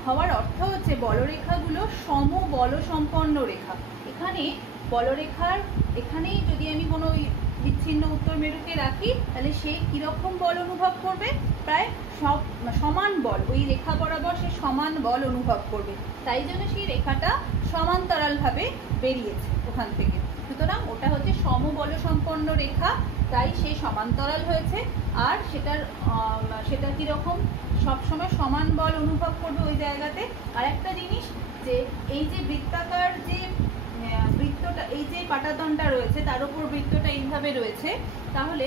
হওয়ার অর্থ হচ্ছে বলরেখাগুলো সমবল সম্পন্ন রেখা। এখানে বলরেখার এখানেই যদি আমি কোনো বিচ্ছিন্ন উত্তর মেরুকে রাখি, তাহলে সে কিরকম বল অনুভব করবে, প্রায় সমান বল, ওই রেখা বরাবর সে সমান বল অনুভব করবে। তাই জন্য সেই রেখাটা সমান্তরালভাবে বেরিয়েছে ওখান থেকে। সুতরাং ওটা হচ্ছে সমবল সম্পন্ন রেখা, তাই সেই সমান্তরাল হয়েছে। আর সেটা কীরকম, সবসময় সমান বল অনুভব করবে ওই জায়গাতে। আর একটা জিনিস, যে এই যে বৃত্তাকার যে বৃত্তটা, এই যে পাটাতনটা রয়েছে তার উপর বৃত্তটা এইভাবে রয়েছে, তাহলে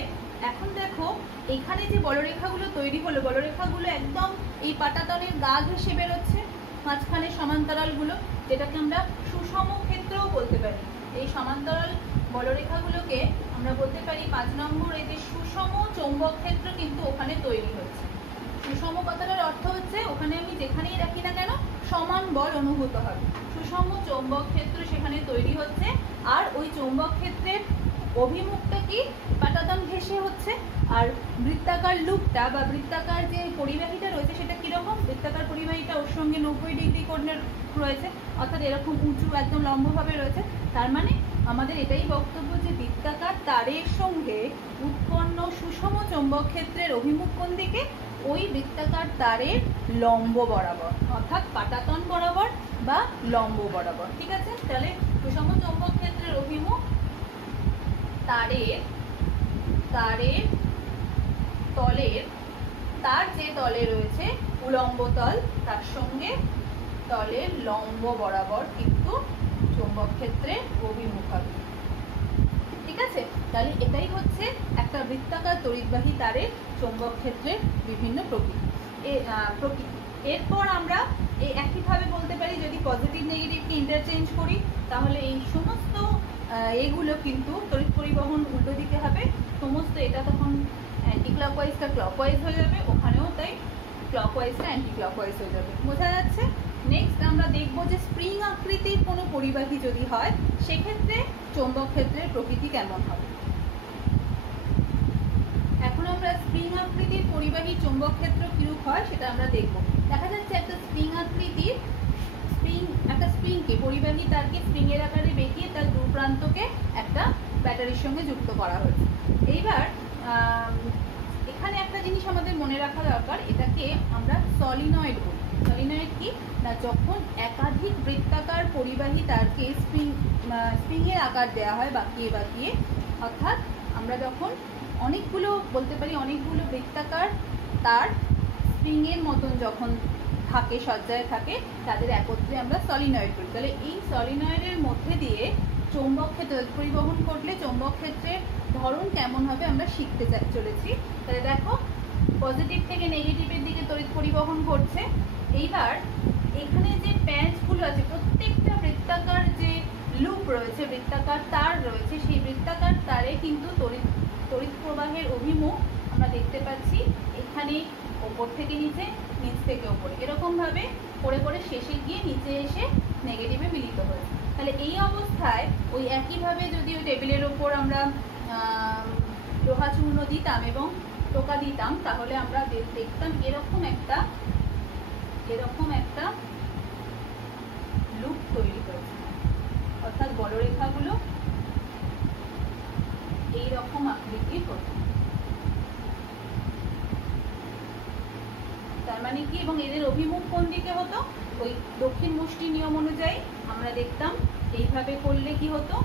এখন দেখো এখানে যে বলরেখাগুলো তৈরি হলো, বলরেখাগুলো একদম এই পাটাতনের গা ঘেঁষে বেরোচ্ছে, মাঝখানে সমান্তরালগুলো, যেটাকে আমরা সুষম ক্ষেত্রও বলতে পারি। এই সমান্তরাল বলরেখাগুলোকে আমরা বলতে পারি 5 নম্বর, এই যে সুষম চৌম্বক ক্ষেত্র কিন্তু ওখানে তৈরি হচ্ছে। সুষম কথাটার অর্থ হচ্ছে ওখানে আমি যেখানেই রাখি না কেন সমান বল অনুভূত হবে। সুষম চৌম্বক ক্ষেত্র সেখানে তৈরি হচ্ছে। আর ওই চৌম্বক ক্ষেত্রের অভিমুখটা কি, পাটাতন ঘেঁষে হচ্ছে। আর বৃত্তাকার লুপটা বা বৃত্তাকার যে পরিবাহীটা রয়েছে সেটা কীরকম, বৃত্তাকার পরিবাহীটা ওর সঙ্গে 90 ডিগ্রি কোণে রয়েছে, অর্থাৎ এরকম উঁচু একদম লম্বভাবে রয়েছে। তার মানে আমাদের এটাই বক্তব্য যে বৃত্তাকার তারের সঙ্গে উৎপন্ন সুষম চৌম্বক ক্ষেত্রের অভিমুখ কোন দিকে, ওই বৃত্তাকার তারের লম্ব বরাবর, অর্থাৎ পাটাতন বরাবর বা লম্ব বরাবর। ঠিক আছে, তাহলে সুষম চৌম্বক ক্ষেত্রের অভিমুখ তারের তলের, তার যে তলে রয়েছে উলম্ব তল, তার সঙ্গে তলের লম্ব বরাবর কিন্তু চৌম্বক ক্ষেত্রের অভিমুখ হবে। ঠিক আছে, তাহলে এটাই হচ্ছে একটা বৃত্তাকার তড়িৎবাহী তারের চৌম্বক ক্ষেত্রের বিভিন্ন প্রকৃতি। এরপর আমরা এই একইভাবে বলতে পারি, যদি পজিটিভ নেগেটিভকে ইন্টারচেঞ্জ করি, তাহলে এই সমস্ত এগুলো কিন্তু তড়িৎ পরিবহন উল্টো দিকে হবে। সমস্ত এটা তখন অ্যান্টি ক্লকওয়াইজটা ক্লকওয়াইজ হয়ে যাবে, ওখানেও তাই ক্লকওয়াইজটা অ্যান্টি ক্লকওয়াইজ হয়ে যাবে। বোঝা যাচ্ছে? নেক্সট আমরা দেখব যে স্প্রিং আকৃতির কোনো পরিবাহী যদি হয়, সেক্ষেত্রে চৌম্বক ক্ষেত্রের প্রকৃতি কেমন হবে। এখন আমরা স্প্রিং আকৃতির পরিবাহী চৌম্বক ক্ষেত্র কিরূপ হয় সেটা আমরা দেখব। দেখা যাচ্ছে একটা স্প্রিং আকৃতির একটা স্প্রিংকে, পরিবাহী তারকে স্প্রিংয়ের আকারে বেঁকিয়ে তার দু প্রান্তকে একটা ব্যাটারির সঙ্গে যুক্ত করা হয়েছে। এইবার এখানে একটা জিনিস আমাদের মনে রাখা দরকার, এটাকে আমরা সলিনয়েড বলি। সলিনয়েড কি না, যখন একাধিক বৃত্তাকার পরিবাহী তারকে স্প্রিংয়ের আকার দেওয়া হয় বাঁকিয়ে বাঁকিয়ে, অর্থাৎ আমরা যখন অনেকগুলো বলতে পারি অনেকগুলো বৃত্তাকার তার স্প্রিংয়ের মতন যখন থাকে, সজ্জায় থাকে, তাদের একত্রে আমরা সলিনয়েড বলি। তাহলে এই সলিনয়েডের মধ্যে দিয়ে চৌম্বক ক্ষেত্র পরিবহন করলে চৌম্বক ক্ষেত্রের ধরন কেমন হবে আমরা শিখতে চলেছি। তাহলে দেখো, পজিটিভ থেকে নেগেটিভের দিকে তড়িৎ পরিবহন ঘটছে। এইবার এখানে যে প্যাচগুলো আছে, প্রত্যেকটা বৃত্তাকার যে লুপ রয়েছে, বৃত্তাকার তার রয়েছে, সেই বৃত্তাকার তারে কিন্তু তড়িৎ প্রবাহের অভিমুখ আমরা দেখতে পাচ্ছি এখানে ওপর থেকে নিচে, নিচ থেকে ওপরে, এরকমভাবে করে করে শেষে গিয়ে নিচে এসে নেগেটিভে মিলিত হয়েছে। তাহলে এই অবস্থায় ওই একইভাবে যদি ওই টেবিলের ওপর আমরা লোহা চূর্ণ দিতাম এবং টোকা দিতাম, তাহলে আমরা দেখতাম এরকম একটা লুপ তৈরি হয়েছে, অর্থাৎ বলরেখাগুলো এইরকম আকৃতির হতো। তার মানে কি, এবং এদের অভিমুখ কোন দিকে হতো? ওই দক্ষিণ মুষ্টি নিয়ম অনুযায়ী আমরা দেখতাম এইভাবে করলে কি হতো,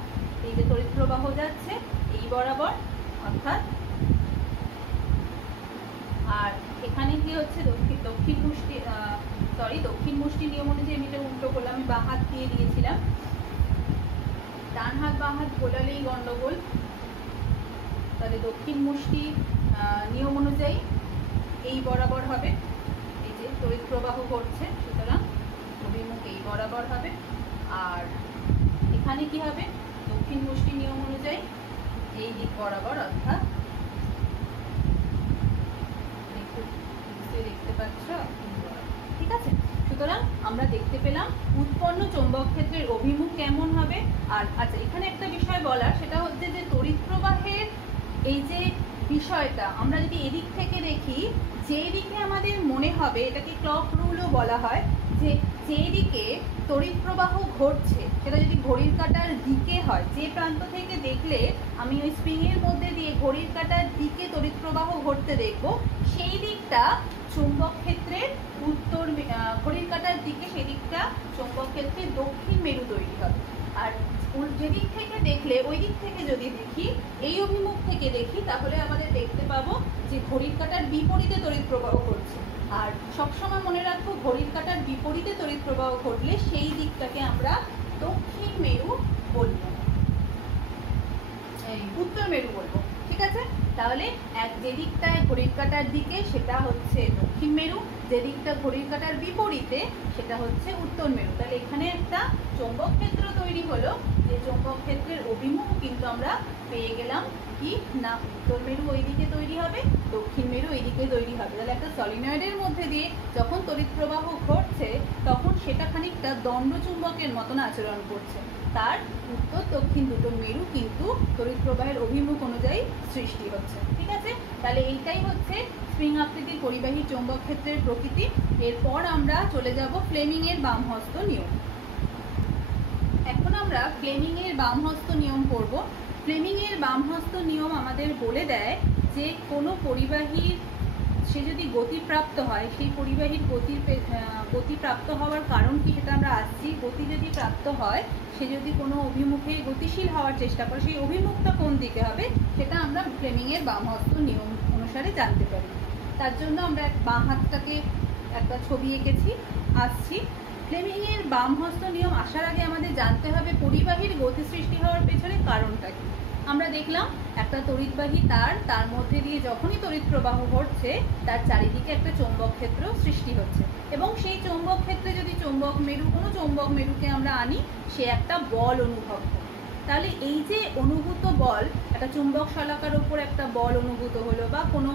এই যে তড়িৎ প্রবাহ যাচ্ছে এই বরাবর, অর্থাৎ, আর এখানে কি হচ্ছে দক্ষিণ মুষ্টি নিয়ম অনুযায়ী, আমি এটা উল্টো করলাম, আমি বাঁ হাত দিয়ে দিয়েছিলাম, ডান হাত বাঁ হাত গোলালেই গন্ডগোল। তাহলে দক্ষিণ মুষ্টি নিয়ম অনুযায়ী এই বরাবর হবে, এই যে তড়িৎ প্রবাহ ঘটছে, সুতরাং অভিমুখ এই বরাবর হবে। আর এখানে কি হবে, দক্ষিণ মুষ্টি নিয়ম অনুযায়ী এই দিক বরাবর, অর্থাৎ দেখতে পাচ্ছ, ঠিক আছে। সুতরাং আমরা দেখতে পেলাম উৎপন্ন চৌম্বক ক্ষেত্রের অভিমুখ কেমন হবে। আর আচ্ছা, এখানে একটা বিষয় বলার, সেটা হচ্ছে যে তড়িৎ প্রবাহের এই যে বিষয়টা আমরা যদি এদিক থেকে দেখি, যেই দিকে আমাদের মনে হবে, এটাকে ক্লক রুলও বলা হয়, যে যেই দিকে তড়িৎ প্রবাহ ঘটছে সেটা যদি ঘড়ির কাঁটার দিকে হয়, যে প্রান্ত থেকে দেখলে আমি ওই স্প্রিংয়ের মধ্যে দিয়ে ঘড়ির কাঁটার দিকে তড়িৎ প্রবাহ ঘটতে দেখব, সেই দিকটা চৌম্বক ক্ষেত্রের ঘড়ির কাঁটার দিকে, সেই দিকটা চৌম্বক ক্ষেত্রে দক্ষিণ মেরু তৈরি হবে। আর যেদিক থেকে দেখলে, ওই দিক থেকে যদি দেখি, এই অভিমুখ থেকে দেখি, তাহলে আমাদের দেখতে পাবো যে ঘড়ির কাঁটার বিপরীতে তড়িৎ প্রবাহ ঘটছে। আর সবসময় মনে রাখবো, ঘড়ির কাঁটার বিপরীতে তড়িৎ প্রবাহ ঘটলে সেই দিকটাকে আমরা দক্ষিণ মেরু বলবো, উত্তর মেরু বলবো, ঠিক আছে। তাহলে যে দিকটায় ঘড়ির কাঁটার দিকে সেটা হচ্ছে দক্ষিণ মেরু, যে দিকটা ঘড়ির কাঁটার বিপরীতে সেটা হচ্ছে উত্তর মেরু। তাহলে এখানে একটা চৌম্বক ক্ষেত্র তৈরি হলো, যে চৌম্বক ক্ষেত্রের অভিমুখ কিন্তু আমরা পেয়ে গেলাম কি না, উত্তর মেরু ওই দিকে তৈরি হবে, দক্ষিণ মেরু এই দিকে তৈরি হবে। তাহলে একটা সলিনয়েডের মধ্যে দিয়ে যখন তড়িৎ প্রবাহ ঘটছে, তখন সেটা খানিকটা দণ্ড চুম্বকের মতন আচরণ করছে। তার উত্তর দক্ষিণ দুটো মেরু কিন্তু তড়িৎ প্রবাহের অভিমুখ অনুযায়ী সৃষ্টি হচ্ছে, ঠিক আছে। তাহলে এইটাই হচ্ছে স্প্রিং আকৃতির পরিবাহী চৌম্বক ক্ষেত্রের প্রকৃতি। এরপর আমরা চলে যাব ফ্লেমিংয়ের বামহস্ত নিয়ম। এখন আমরা ফ্লেমিংয়ের বামহস্ত নিয়ম পড়ব। ফ্লেমিংয়ের বামহস্ত নিয়ম আমাদের বলে দেয় যে কোনো পরিবাহীর সে যদি গতিপ্রাপ্ত হয়, সেই পরিবাহীর গতিপ্রাপ্ত হওয়ার কারণ কি সেটা আমরা আসছি। গতি যদি প্রাপ্ত হয়, সে যদি কোনো অভিমুখে গতিশীল হওয়ার চেষ্টা করে, সেই অভিমুখটা কোন দিকে হবে সেটা আমরা ফ্লেমিংয়ের বামহস্ত নিয়ম অনুসারে জানতে পারি। তার জন্য আমরা বাঁ হাতটাকে একটা ছবি এঁকেছি, আসছি। ফ্লেমিংয়ের বামহস্ত নিয়ম আসার আগে আমাদের জানতে হবে পরিবাহীর গতি সৃষ্টি হওয়ার পেছনে কারণটা কি। আমরা দেখলাম একটা তড়িৎবাহী তার মধ্যে দিয়ে যখনই তড়িৎ প্রবাহ ঘটছে, তার চারিদিকে একটা চৌম্বক ক্ষেত্র সৃষ্টি হচ্ছে, এবং সেই চৌম্বক ক্ষেত্রে যদি কোনো চৌম্বক মেরুকে আমরা আনি, সে একটা বল অনুভব করে। তাহলে এই যে অনুভূত বল, একটা চুম্বক শলাকার ওপর একটা বল অনুভূত হলো, বা কোনো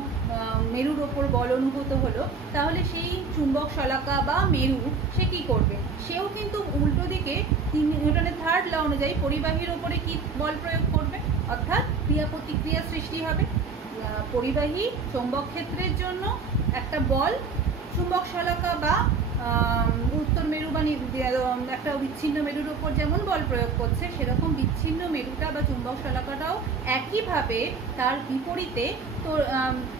মেরুর ওপর বল অনুভূত হলো, তাহলে সেই চুম্বক শলাকা বা মেরু সে কী করবে, সেও কিন্তু উল্টো দিকে নিউটনের থার্ড ল অনুযায়ী পরিবাহীর ওপরে কি বল প্রয়োগ করবে, অর্থাৎ ক্রিয়া প্রতিক্রিয়া সৃষ্টি হবে। পরিবাহী চৌম্বক ক্ষেত্রের জন্য একটা বল চুম্বক শলাকা বা উত্তর মেরু বা একটা বিচ্ছিন্ন মেরুর ওপর যেমন বল প্রয়োগ করছে, সেরকম বিচ্ছিন্ন মেরুটা বা চুম্বক শলাকাটাও একইভাবে তার বিপরীতে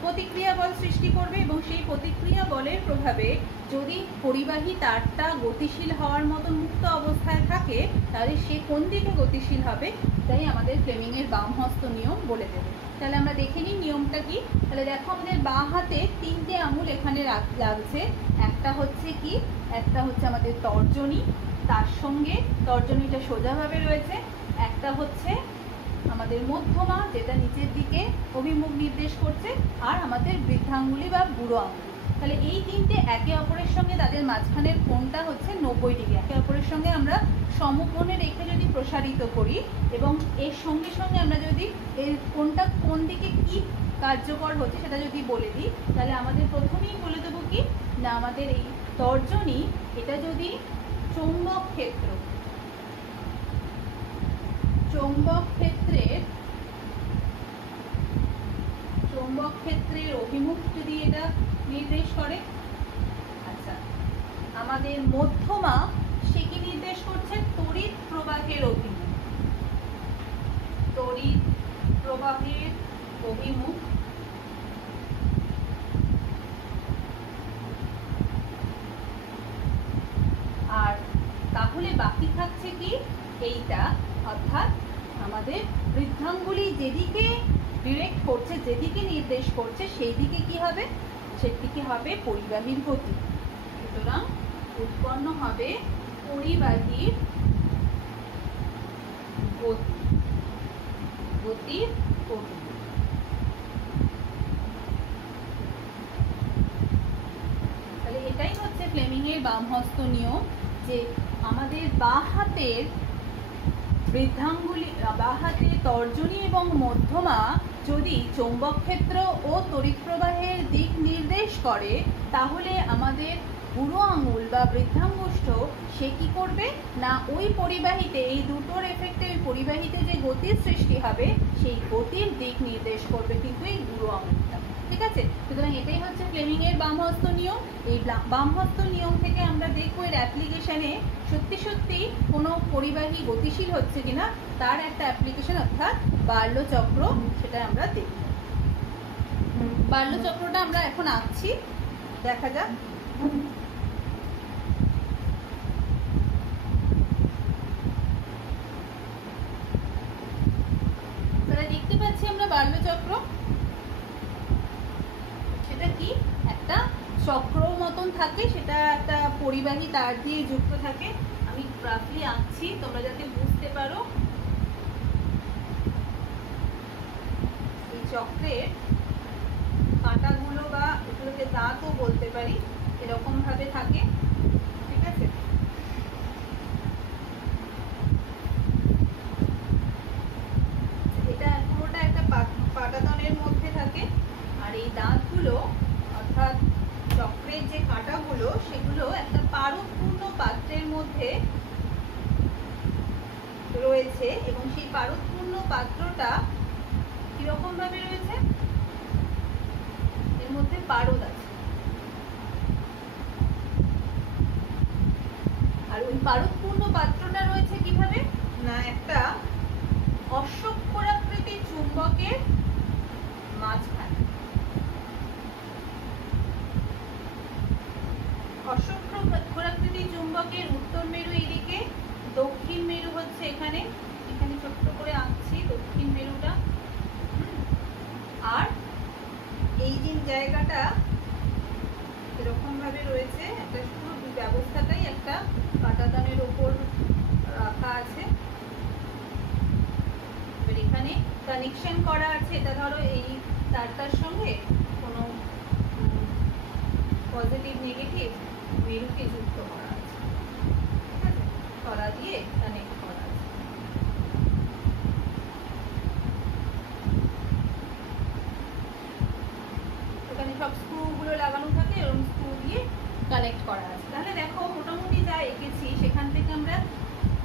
প্রতিক্রিয়া বল সৃষ্টি করবে, এবং সেই প্রতিক্রিয়া বলের প্রভাবে যদি পরিবাহী তারটা গতিশীল হওয়ার মতো মুক্ত অবস্থায় থাকে, তাহলে সে কোন দিকে গতিশীল হবে, তাই আমাদের ফ্লেমিংয়ের বামহস্ত নিয়ম বলে দেবে। তাহলে আমরা দেখে নিই নিয়মটা কি। তাহলে দেখো, আমাদের বাঁ হাতে 3টে আঙুল এখানে লাগছে। একটা হচ্ছে আমাদের তর্জনী, তার সঙ্গে তর্জনীটা সোজাভাবে রয়েছে। একটা হচ্ছে আমাদের মধ্যমা, যেটা নিচের দিকে অভিমুখ নির্দেশ করছে, আর আমাদের বৃদ্ধাঙ্গুলি বা বুড়ো আঙুলি। তাহলে এই তিনটে একে অপরের সঙ্গে তাদের মাঝখানের কোণটা হচ্ছে 90 ডিগ্রি। একে অপরের সঙ্গে আমরা সমকোণে রেখে যদি প্রসারিত করি এবং এর সঙ্গে সঙ্গে আমরা যদি এর কোণটা কোন দিকে কি কার্যকর হচ্ছে সেটা যদি বলে দিই, তাহলে আমাদের প্রথমেই বলে দেবো কি না, আমাদের এই তর্জনী এটা যদি চৌম্বক ক্ষেত্রের অভিমুখ যদি এটা নির্দেশ করে, আচ্ছা আমাদের মধ্যমা সে কি নির্দেশ করছে, তড়িৎ প্রবাহের অভিমুখ। আর তাহলে বাকি থাকছে কি এইটা, অর্থাৎ আমাদের বৃদ্ধাঙ্গুলি যেদিকে ডিরেক্ট করছে, যেদিকে নির্দেশ করছে সেই দিকে কি হবে, সেদিকে হবে পরিবাহীর গতি। সুতরাং উৎপন্ন হবে পরিবাহীর গতির অভিমুখ। তাহলে এটাই হচ্ছে ফ্লেমিংয়ের বামহস্ত নিয়ম, যে আমাদের বাঁ হাতের বৃদ্ধাঙ্গুলি, বাঁ হাতের তর্জনী এবং মধ্যমা যদি চৌম্বক ক্ষেত্র ও তড়িৎ প্রবাহের দিক নির্দেশ করে, তাহলে আমাদের বুড়ো আঙুল বা বৃদ্ধাঙ্গুষ্ঠ সে কি করবে না, ওই পরিবাহীতে, এই দুটোর এফেক্টে ওই পরিবাহীতে যে গতির সৃষ্টি হবে সেই গতির দিক নির্দেশ করবে কিন্তু এই বুড়ো আঙুলটা। ঠিক আছে, সুতরাং এটাই হচ্ছে ফ্লেমিংয়ের বামহস্ত নিয়ম। এই বামহস্ত নিয়ম থেকে আমরা দেখবো এর অ্যাপ্লিকেশনে সত্যি সত্যি কোনো পরিবাহী গতিশীল হচ্ছে কিনা তার একটা অ্যাপ্লিকেশন, অর্থাৎ বার্লো চক্র, সেটা আমরা দেখব। বার্লো চক্রটা আমরা এখন আঁকছি, দেখা যাক। তাহলে দেখতে পাচ্ছি আমরা বার্লো চক্র, সেটা কি একটা চক্র মতন থাকে, সেটা একটা পরিবাহী তার দিয়ে যুক্ত থাকে। আমি রাফলি আঁকছি তোমরা যাতে বুঝতে পারো। এই চক্রের কাঁটাগুলো বা এগুলোকে দাঁতও বলতে পারি, এরকম ভাবে থাকে। ঠিক আছে, এটা পুরোটা একটা পাটাতনের মধ্যে থাকে। আর এই দাঁতগুলো অর্থাৎ চক্রের যে কাঁটাগুলো সেগুলো একটা পারদপূর্ণ পাত্রের মধ্যে রয়েছে এবং সেই পারদপূর্ণ পাত্রটা কিরকম ভাবে রয়েছে, এর মধ্যে পারদ আছে। আর ওই পারদপূর্ণ পাত্রটা রয়েছে কিভাবে না, একটা অশ্বক্ষরাকৃতি চুম্বকের মাঝখানে। অশ্বক্ষরাকৃতি চুম্বকের উত্তর মেরু এদিকে, দক্ষিণ মেরু হচ্ছে এখানে, এখানে ছোট্ট করে আঁকছি দক্ষিণ মেরুটা। আর এই যে জায়গাটা এরকম ভাবে রয়েছে, একটা পুরো ব্যবস্থাটাই একটা পাটাতনের ওপর রাখা আছে। এখানে কানেকশন করা আছে, এটা ধরো এই তারটার সঙ্গে কোনো পজিটিভ নেগেটিভ মেরুকে যুক্ত করা আছে। ঠিক আছে, তলা দিয়ে কানেক্ট করা আছে। এখানে সব স্ক্রুগুলো লাগানো থাকে, এরকম স্ক্রু দিয়ে কানেক্ট করা আছে। তাহলে দেখো মোটামুটি যা এঁকেছি সেখান থেকে আমরা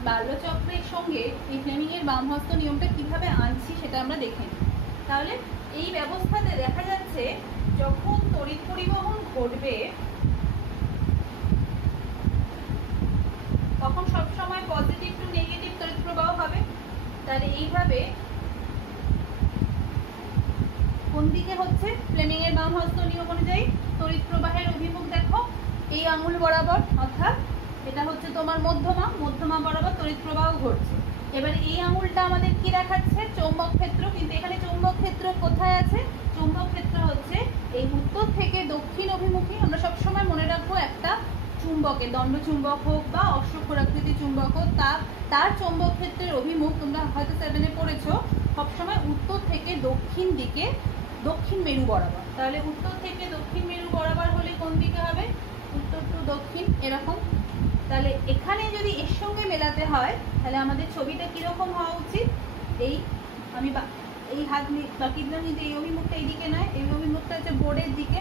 বার্লো চক্রের সঙ্গে এই ফ্লেমিংয়ের বামহস্ত নিয়মটা কিভাবে আনছি সেটা আমরা দেখে নিই। তাহলে এই ব্যবস্থাতে দেখা যাচ্ছে যখন তড়িৎ পরিবহন ঘটবে তখন সবসময় পজিটিভ টু নেগেটিভ তড়িৎ প্রবাহ হবে। তাহলে এইভাবে কোন দিকে হচ্ছে, ফ্লেমিংয়ের বামহস্ত নিয়ম অনুযায়ী তড়িৎ প্রবাহের অভিমুখ দেখো এই আঙুল বরাবর, অর্থাৎ এটা হচ্ছে তোমার মধ্যমা বরাবর তড়িৎ প্রবাহ ঘটছে। এবারে এই আঙুলটা আমাদের কি দেখাচ্ছে, চৌম্বক ক্ষেত্র। কিন্তু এখানে চৌম্বক ক্ষেত্র কোথায় আছে, চৌম্বক ক্ষেত্র হচ্ছে এই উত্তর থেকে দক্ষিণ অভিমুখী। আমরা সবসময় মনে রাখবো একটা চুম্বকের, দণ্ডচুম্বক হোক বা অশ্বক্ষরাকৃতি চুম্বক হোক, তার চৌম্বক ক্ষেত্রের অভিমুখ তোমরা হয়তো 7-এ পড়েছো, সবসময় উত্তর থেকে দক্ষিণ দিকে দক্ষিণ মেরু বরাবর। তাহলে উত্তর থেকে দক্ষিণ মেরু বরাবর হলে কোন দিকে হবে? উত্তর টু দক্ষিণ, এরকম। তাহলে এখানে যদি এর সঙ্গে মেলাতে হয় তাহলে আমাদের ছবিটা কীরকম হওয়া উচিত? আমি এই হাত বাকি দিলাম, কিন্তু এই অভিমুখটা এইদিকে নয়, এই অভিমুখটা হচ্ছে বোর্ডের দিকে।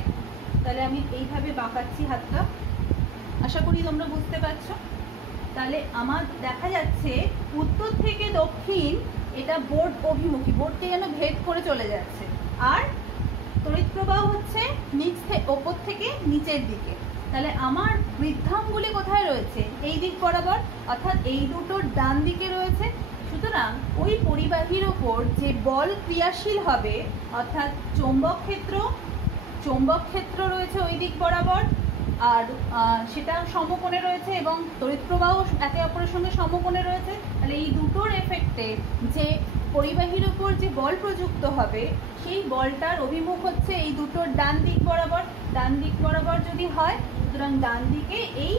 তাহলে আমি এইভাবে বাঁকাচ্ছি হাতটা, আশা করি তোমরা বুঝতে পারছো। তাহলে আমার দেখা যাচ্ছে উত্তর থেকে দক্ষিণ এটা বোর্ড অভিমুখী, বোর্ডকে যেন ভেদ করে চলে যাচ্ছে। আর তড়িৎ প্রবাহ হচ্ছে ওপর থেকে নিচের দিকে। তাহলে আমার বৃদ্ধাঙ্গুলি কোথায় রয়েছে? এই দিক বরাবর, অর্থাৎ এই দুটোর ডান দিকে রয়েছে। সুতরাং ওই পরিবাহীর ওপর যে বল ক্রিয়াশীল হবে, অর্থাৎ চৌম্বক ক্ষেত্র রয়েছে ওই দিক বরাবর, আর সেটা সমকোণে রয়েছে এবং তড়িৎ প্রবাহ একে অপরের সঙ্গে সমকোণে রয়েছে। তাহলে এই দুটোর এফেক্টে যে পরিবাহীর উপর যে বল প্রযুক্ত হবে, সেই বলটার অভিমুখ হচ্ছে এই দুটোর ডান দিক বরাবর যদি হয়, সুতরাং ডান দিকে এই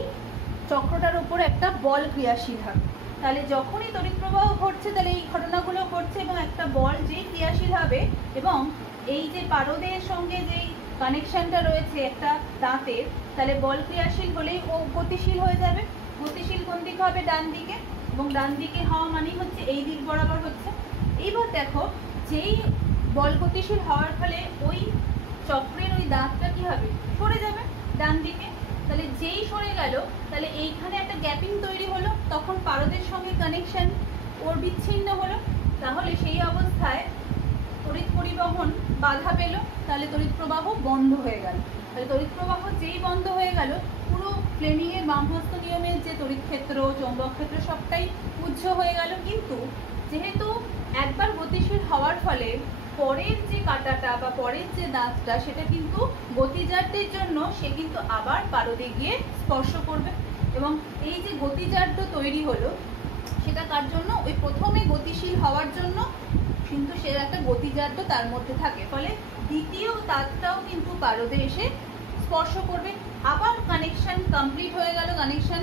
চক্রটার উপর একটা বল ক্রিয়াশীল হবে। তাহলে যখনই তড়িৎ প্রবাহ ঘটছে তাহলে এই ঘটনাগুলো ঘটছে এবং একটা বল যেই ক্রিয়াশীল হবে এবং এই যে পারদের সঙ্গে যেই কানেকশনটা রয়েছে একটা দাঁতের, তাহলে বল ক্রিয়াশীল হলেই ও গতিশীল হয়ে যাবে। গতিশীল কোন দিকে হবে? ডান দিকে, এবং ডান দিকে হওয়া মানেই হচ্ছে এই দিক বরাবর হচ্ছে। এইবার দেখো, যেই বল গতিশীল হওয়ার ফলে ওই চক্রের ওই দাঁতটা কি হবে? সরে যাবে ডান দিকে। তাহলে যেই সরে গেল তাহলে এইখানে একটা গ্যাপিং তৈরি হলো, তখন পারদের সঙ্গে কানেকশন ওর বিচ্ছিন্ন হলো। তাহলে সেই অবস্থায় তড়িৎ পরিবহন বাধা পেল, তাহলে তড়িৎ প্রবাহ বন্ধ হয়ে গেল। তাহলে তড়িৎ প্রবাহ যেই বন্ধ হয়ে গেল, পুরো ফ্লেমিংয়ের বামহস্ত নিয়মের যে তড়িৎ ক্ষেত্র, চৌম্বক ক্ষেত্র সবটাই উচ্চ হয়ে গেল। কিন্তু যেহেতু একবার গতিশীল হওয়ার ফলে পরের যে কাঁটাটা বা পরের যে দাঁতটা, সেটা কিন্তু গতিজাড্যের জন্য সে কিন্তু আবার পারদে গিয়ে স্পর্শ করবে, এবং এই যে গতিজাড্য তৈরি হলো সেটা তার জন্য ওই প্রথমে গতিশীল হওয়ার জন্য কিন্তু সে একটা গতিজাড্য তার মধ্যে থাকে, ফলে দ্বিতীয় দাঁতটাও কিন্তু পারদে এসে স্পর্শ করবে। আবার কানেকশন কমপ্লিট হয়ে গেল, কানেকশন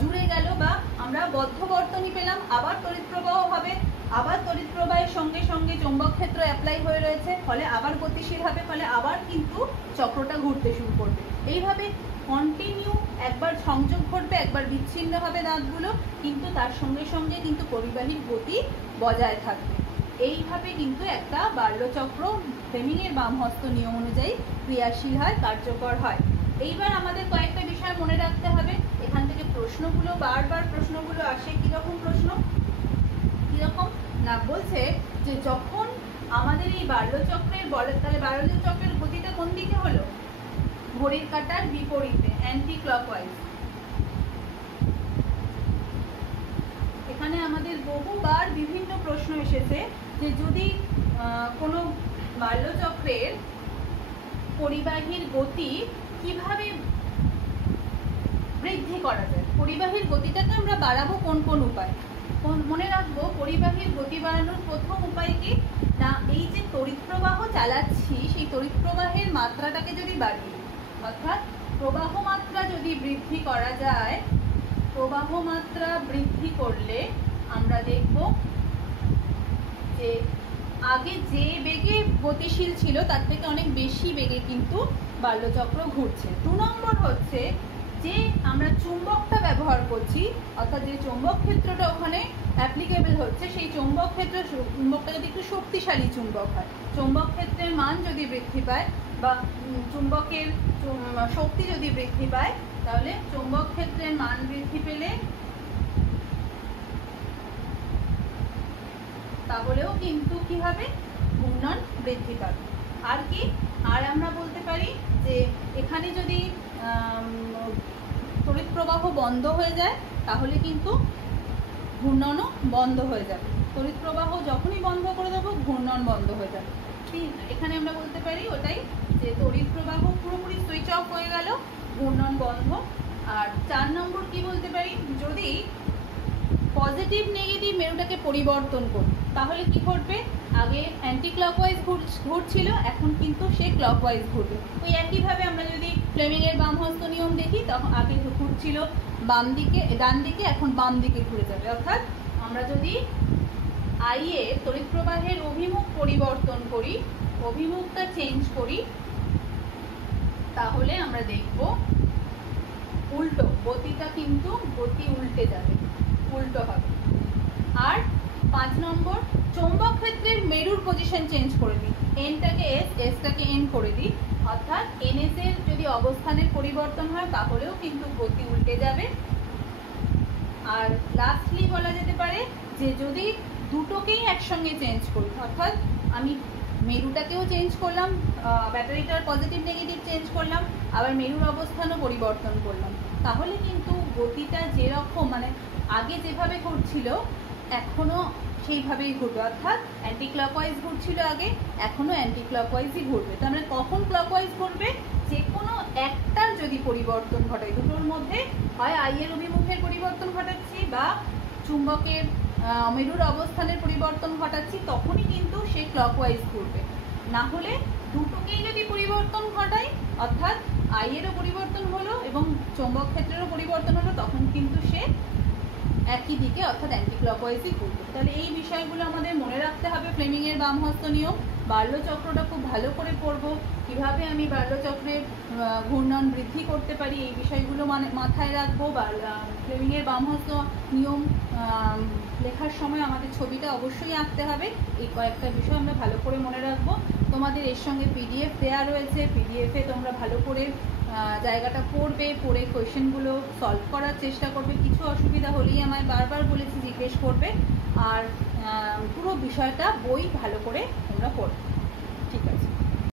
জুড়ে গেল, বা আমরা বদ্ধ বর্তনী পেলাম। আবার তড়িৎ প্রবাহ হবে, আবার তড়িৎ প্রবাহের সঙ্গে সঙ্গে চৌম্বক ক্ষেত্র অ্যাপ্লাই হয়ে রয়েছে, ফলে আবার গতিশীল হবে, ফলে আবার কিন্তু চক্রটা ঘুরতে শুরু করবে। এইভাবে কন্টিনিউ, একবার সংযোগ ঘটবে, একবার বিচ্ছিন্ন হবে দাঁতগুলো, কিন্তু তার সঙ্গে সঙ্গে কিন্তু পরিবাহীর গতি বজায় থাকবে। এইভাবে কিন্তু একটা বাল্যচক্র ফ্লেমিংয়ের বামহস্ত নিয়ম অনুযায়ী ক্রিয়াশীল হয়, কার্যকর হয়। এইবার আমাদের কয়েকটা বিষয় মনে রাখতে হবে। এখান থেকে প্রশ্নগুলো বারবার প্রশ্নগুলো আসে। কীরকম প্রশ্ন? কীরকম না, বলছে যে যখন আমাদের এই বাল্যচক্রের বলে, তাহলে বাল্যচক্রের গতিটা কোন দিকে হলো? ঘড়ির কাঁটার বিপরীতে, অ্যান্টি ক্লকওয়াইজ। এখানে আমাদের বহুবার বিভিন্ন প্রশ্ন এসেছে যে যদি কোনো বাল্যচক্রের পরিবাহীর গতি কিভাবে বৃদ্ধি করা যায়, পরিবাহীর গতিটাকে আমরা বাড়াবো কোন কোন উপায়? মনে রাখবো, পরিবাহীর গতি বাড়ানোর প্রথম উপায় কি না, এই যে তড়িৎ প্রবাহ চালাচ্ছি সেই তড়িৎ প্রবাহের মাত্রাটাকে যদি বাড়ি, অর্থাৎ প্রবাহ মাত্রা যদি বৃদ্ধি করা যায়, প্রবাহ মাত্রা বৃদ্ধি করলে আমরা দেখব যে আগে যে বেগে গতিশীল ছিল তার থেকে অনেক বেশি বেগে কিন্তু বাল্যচক্র ঘুরছে। 2 নম্বর হচ্ছে যে আমরা চুম্বকটা ব্যবহার করছি, অর্থাৎ যে চৌম্বক ক্ষেত্রটা ওখানে অ্যাপ্লিকেবল হচ্ছে, সেই চুম্বকটা যদি একটু শক্তিশালী চুম্বক হয়, চৌম্বক ক্ষেত্রের মান যদি বৃদ্ধি পায় বা চুম্বকের শক্তি যদি বৃদ্ধি পায়, তাহলে চৌম্বক ক্ষেত্রের মান বৃদ্ধি পেলে তাহলেও কিন্তু কি হবে? ঘূর্ণন বৃদ্ধি পাবে। আর কি? আর আমরা বলতে পারি যে এখানে যদি তড়িৎ প্রবাহ বন্ধ হয়ে যায় তাহলে কিন্তু ঘূর্ণনও বন্ধ হয়ে যাবে। তড়িৎ প্রবাহ যখনই বন্ধ করে দেবো, ঘূর্ণন বন্ধ হয়ে যাবে। এখানে আমরা বলতে পারি ওটাই, যে তড়িৎ প্রবাহ পুরোপুরি সুইচ অফ হয়ে গেল, ঘূর্ণন বন্ধ। আর 4 নম্বর কি বলতে পারি, যদি পজিটিভ নেগেটিভ মেরুটাকে পরিবর্তন করি তাহলে কি ঘটবে? আগে অ্যান্টি ক্লকওয়াইজ ঘুরছিল, এখন কিন্তু সে ক্লকওয়াইজ ঘুরবে। ওই একইভাবে আমরা যদি ফ্লেমিংয়ের বামহস্ত নিয়ম দেখি, তখন আগে ঘুরছিল বাম দিকে, ডান দিকে, এখন বাম দিকে ঘুরে যাবে। অর্থাৎ আমরা যদি আই এর তড়িৎ প্রবাহের অভিমুখ পরিবর্তন করি অভিমুখটা চেঞ্জ করি তাহলে আমরা দেখব উল্টো, গতিটা কিন্তু গতি উল্টে যাবে, উল্টো হবে। আর 5 নম্বর, চৌম্বক ক্ষেত্রের মেরুর পজিশন চেঞ্জ করে দিই, এনটাকে এস, এসটাকে এন করে দিই, অর্থাৎ এনএস এর যদি অবস্থানের পরিবর্তন হয় তাহলেও কিন্তু গতি উল্টে যাবে। আর লাস্টলি বলা যেতে পারে যে যদি দুটোকেই একসঙ্গে চেঞ্জ করি, অর্থাৎ আমি মেরুটাকেও চেঞ্জ করলাম, ব্যাটারিটার পজিটিভ নেগেটিভ চেঞ্জ করলাম, আবার মেরুর অবস্থানও পরিবর্তন করলাম, তাহলে কিন্তু গতিটা যেরকম মানে আগে যেভাবে ঘুরছিল এখনও সেইভাবেই ঘুরবে, অর্থাৎ অ্যান্টি ক্লকওয়াইজ ঘুরছিল আগে, এখনও অ্যান্টি ক্লকওয়াইজই ঘুরবে। তার মানে কখন ক্লকওয়াইজ ঘুরবে, যে কোনো একটার যদি পরিবর্তন ঘটায়, দুটোর মধ্যে হয় আই এর অভিমুখের পরিবর্তন ঘটাচ্ছি বা চুম্বকের মেরুর অবস্থানের পরিবর্তন ঘটাচ্ছি, তখনই কিন্তু সে ক্লকওয়াইজ ঘুরবে। না হলে দুটোকেই যদি পরিবর্তন ঘটায়, অর্থাৎ আই এরও পরিবর্তন হলো এবং চৌম্বক ক্ষেত্রেরও পরিবর্তন হলো, তখন কিন্তু সে একই দিকে অর্থাৎ অ্যান্টি ক্লকওয়াইজই ঘুরবে। তাহলে এই বিষয়গুলো আমাদের মনে রাখতে হবে ফ্লেমিংয়ের বামহস্ত নিয়ম। বার্লোচক্রটা খুব ভালো করে পড়ব, কীভাবে আমি বার্লোচক্রের ঘূর্ণন বৃদ্ধি করতে পারি এই বিষয়গুলো মাথায় রাখবো। ফ্লেমিংয়ের বামহস্ত নিয়ম লেখার সময় আমাদের ছবিটা অবশ্যই আঁকতে হবে। এই কয়েকটা বিষয় আমরা ভালো করে মনে রাখবো। তোমাদের এর সঙ্গে পিডিএফ দেওয়া রয়েছে, পিডিএফে তোমরা ভালো করে জায়গাটা পড়বে, পড়ে কোয়েশ্চেনগুলো সলভ করার চেষ্টা করবে। কিছু অসুবিধা হলেই আমায় বারবার বলেছি জিজ্ঞেস করবে, আর পুরো বিষয়টা বই ভালো করে তোমরা পড়বে।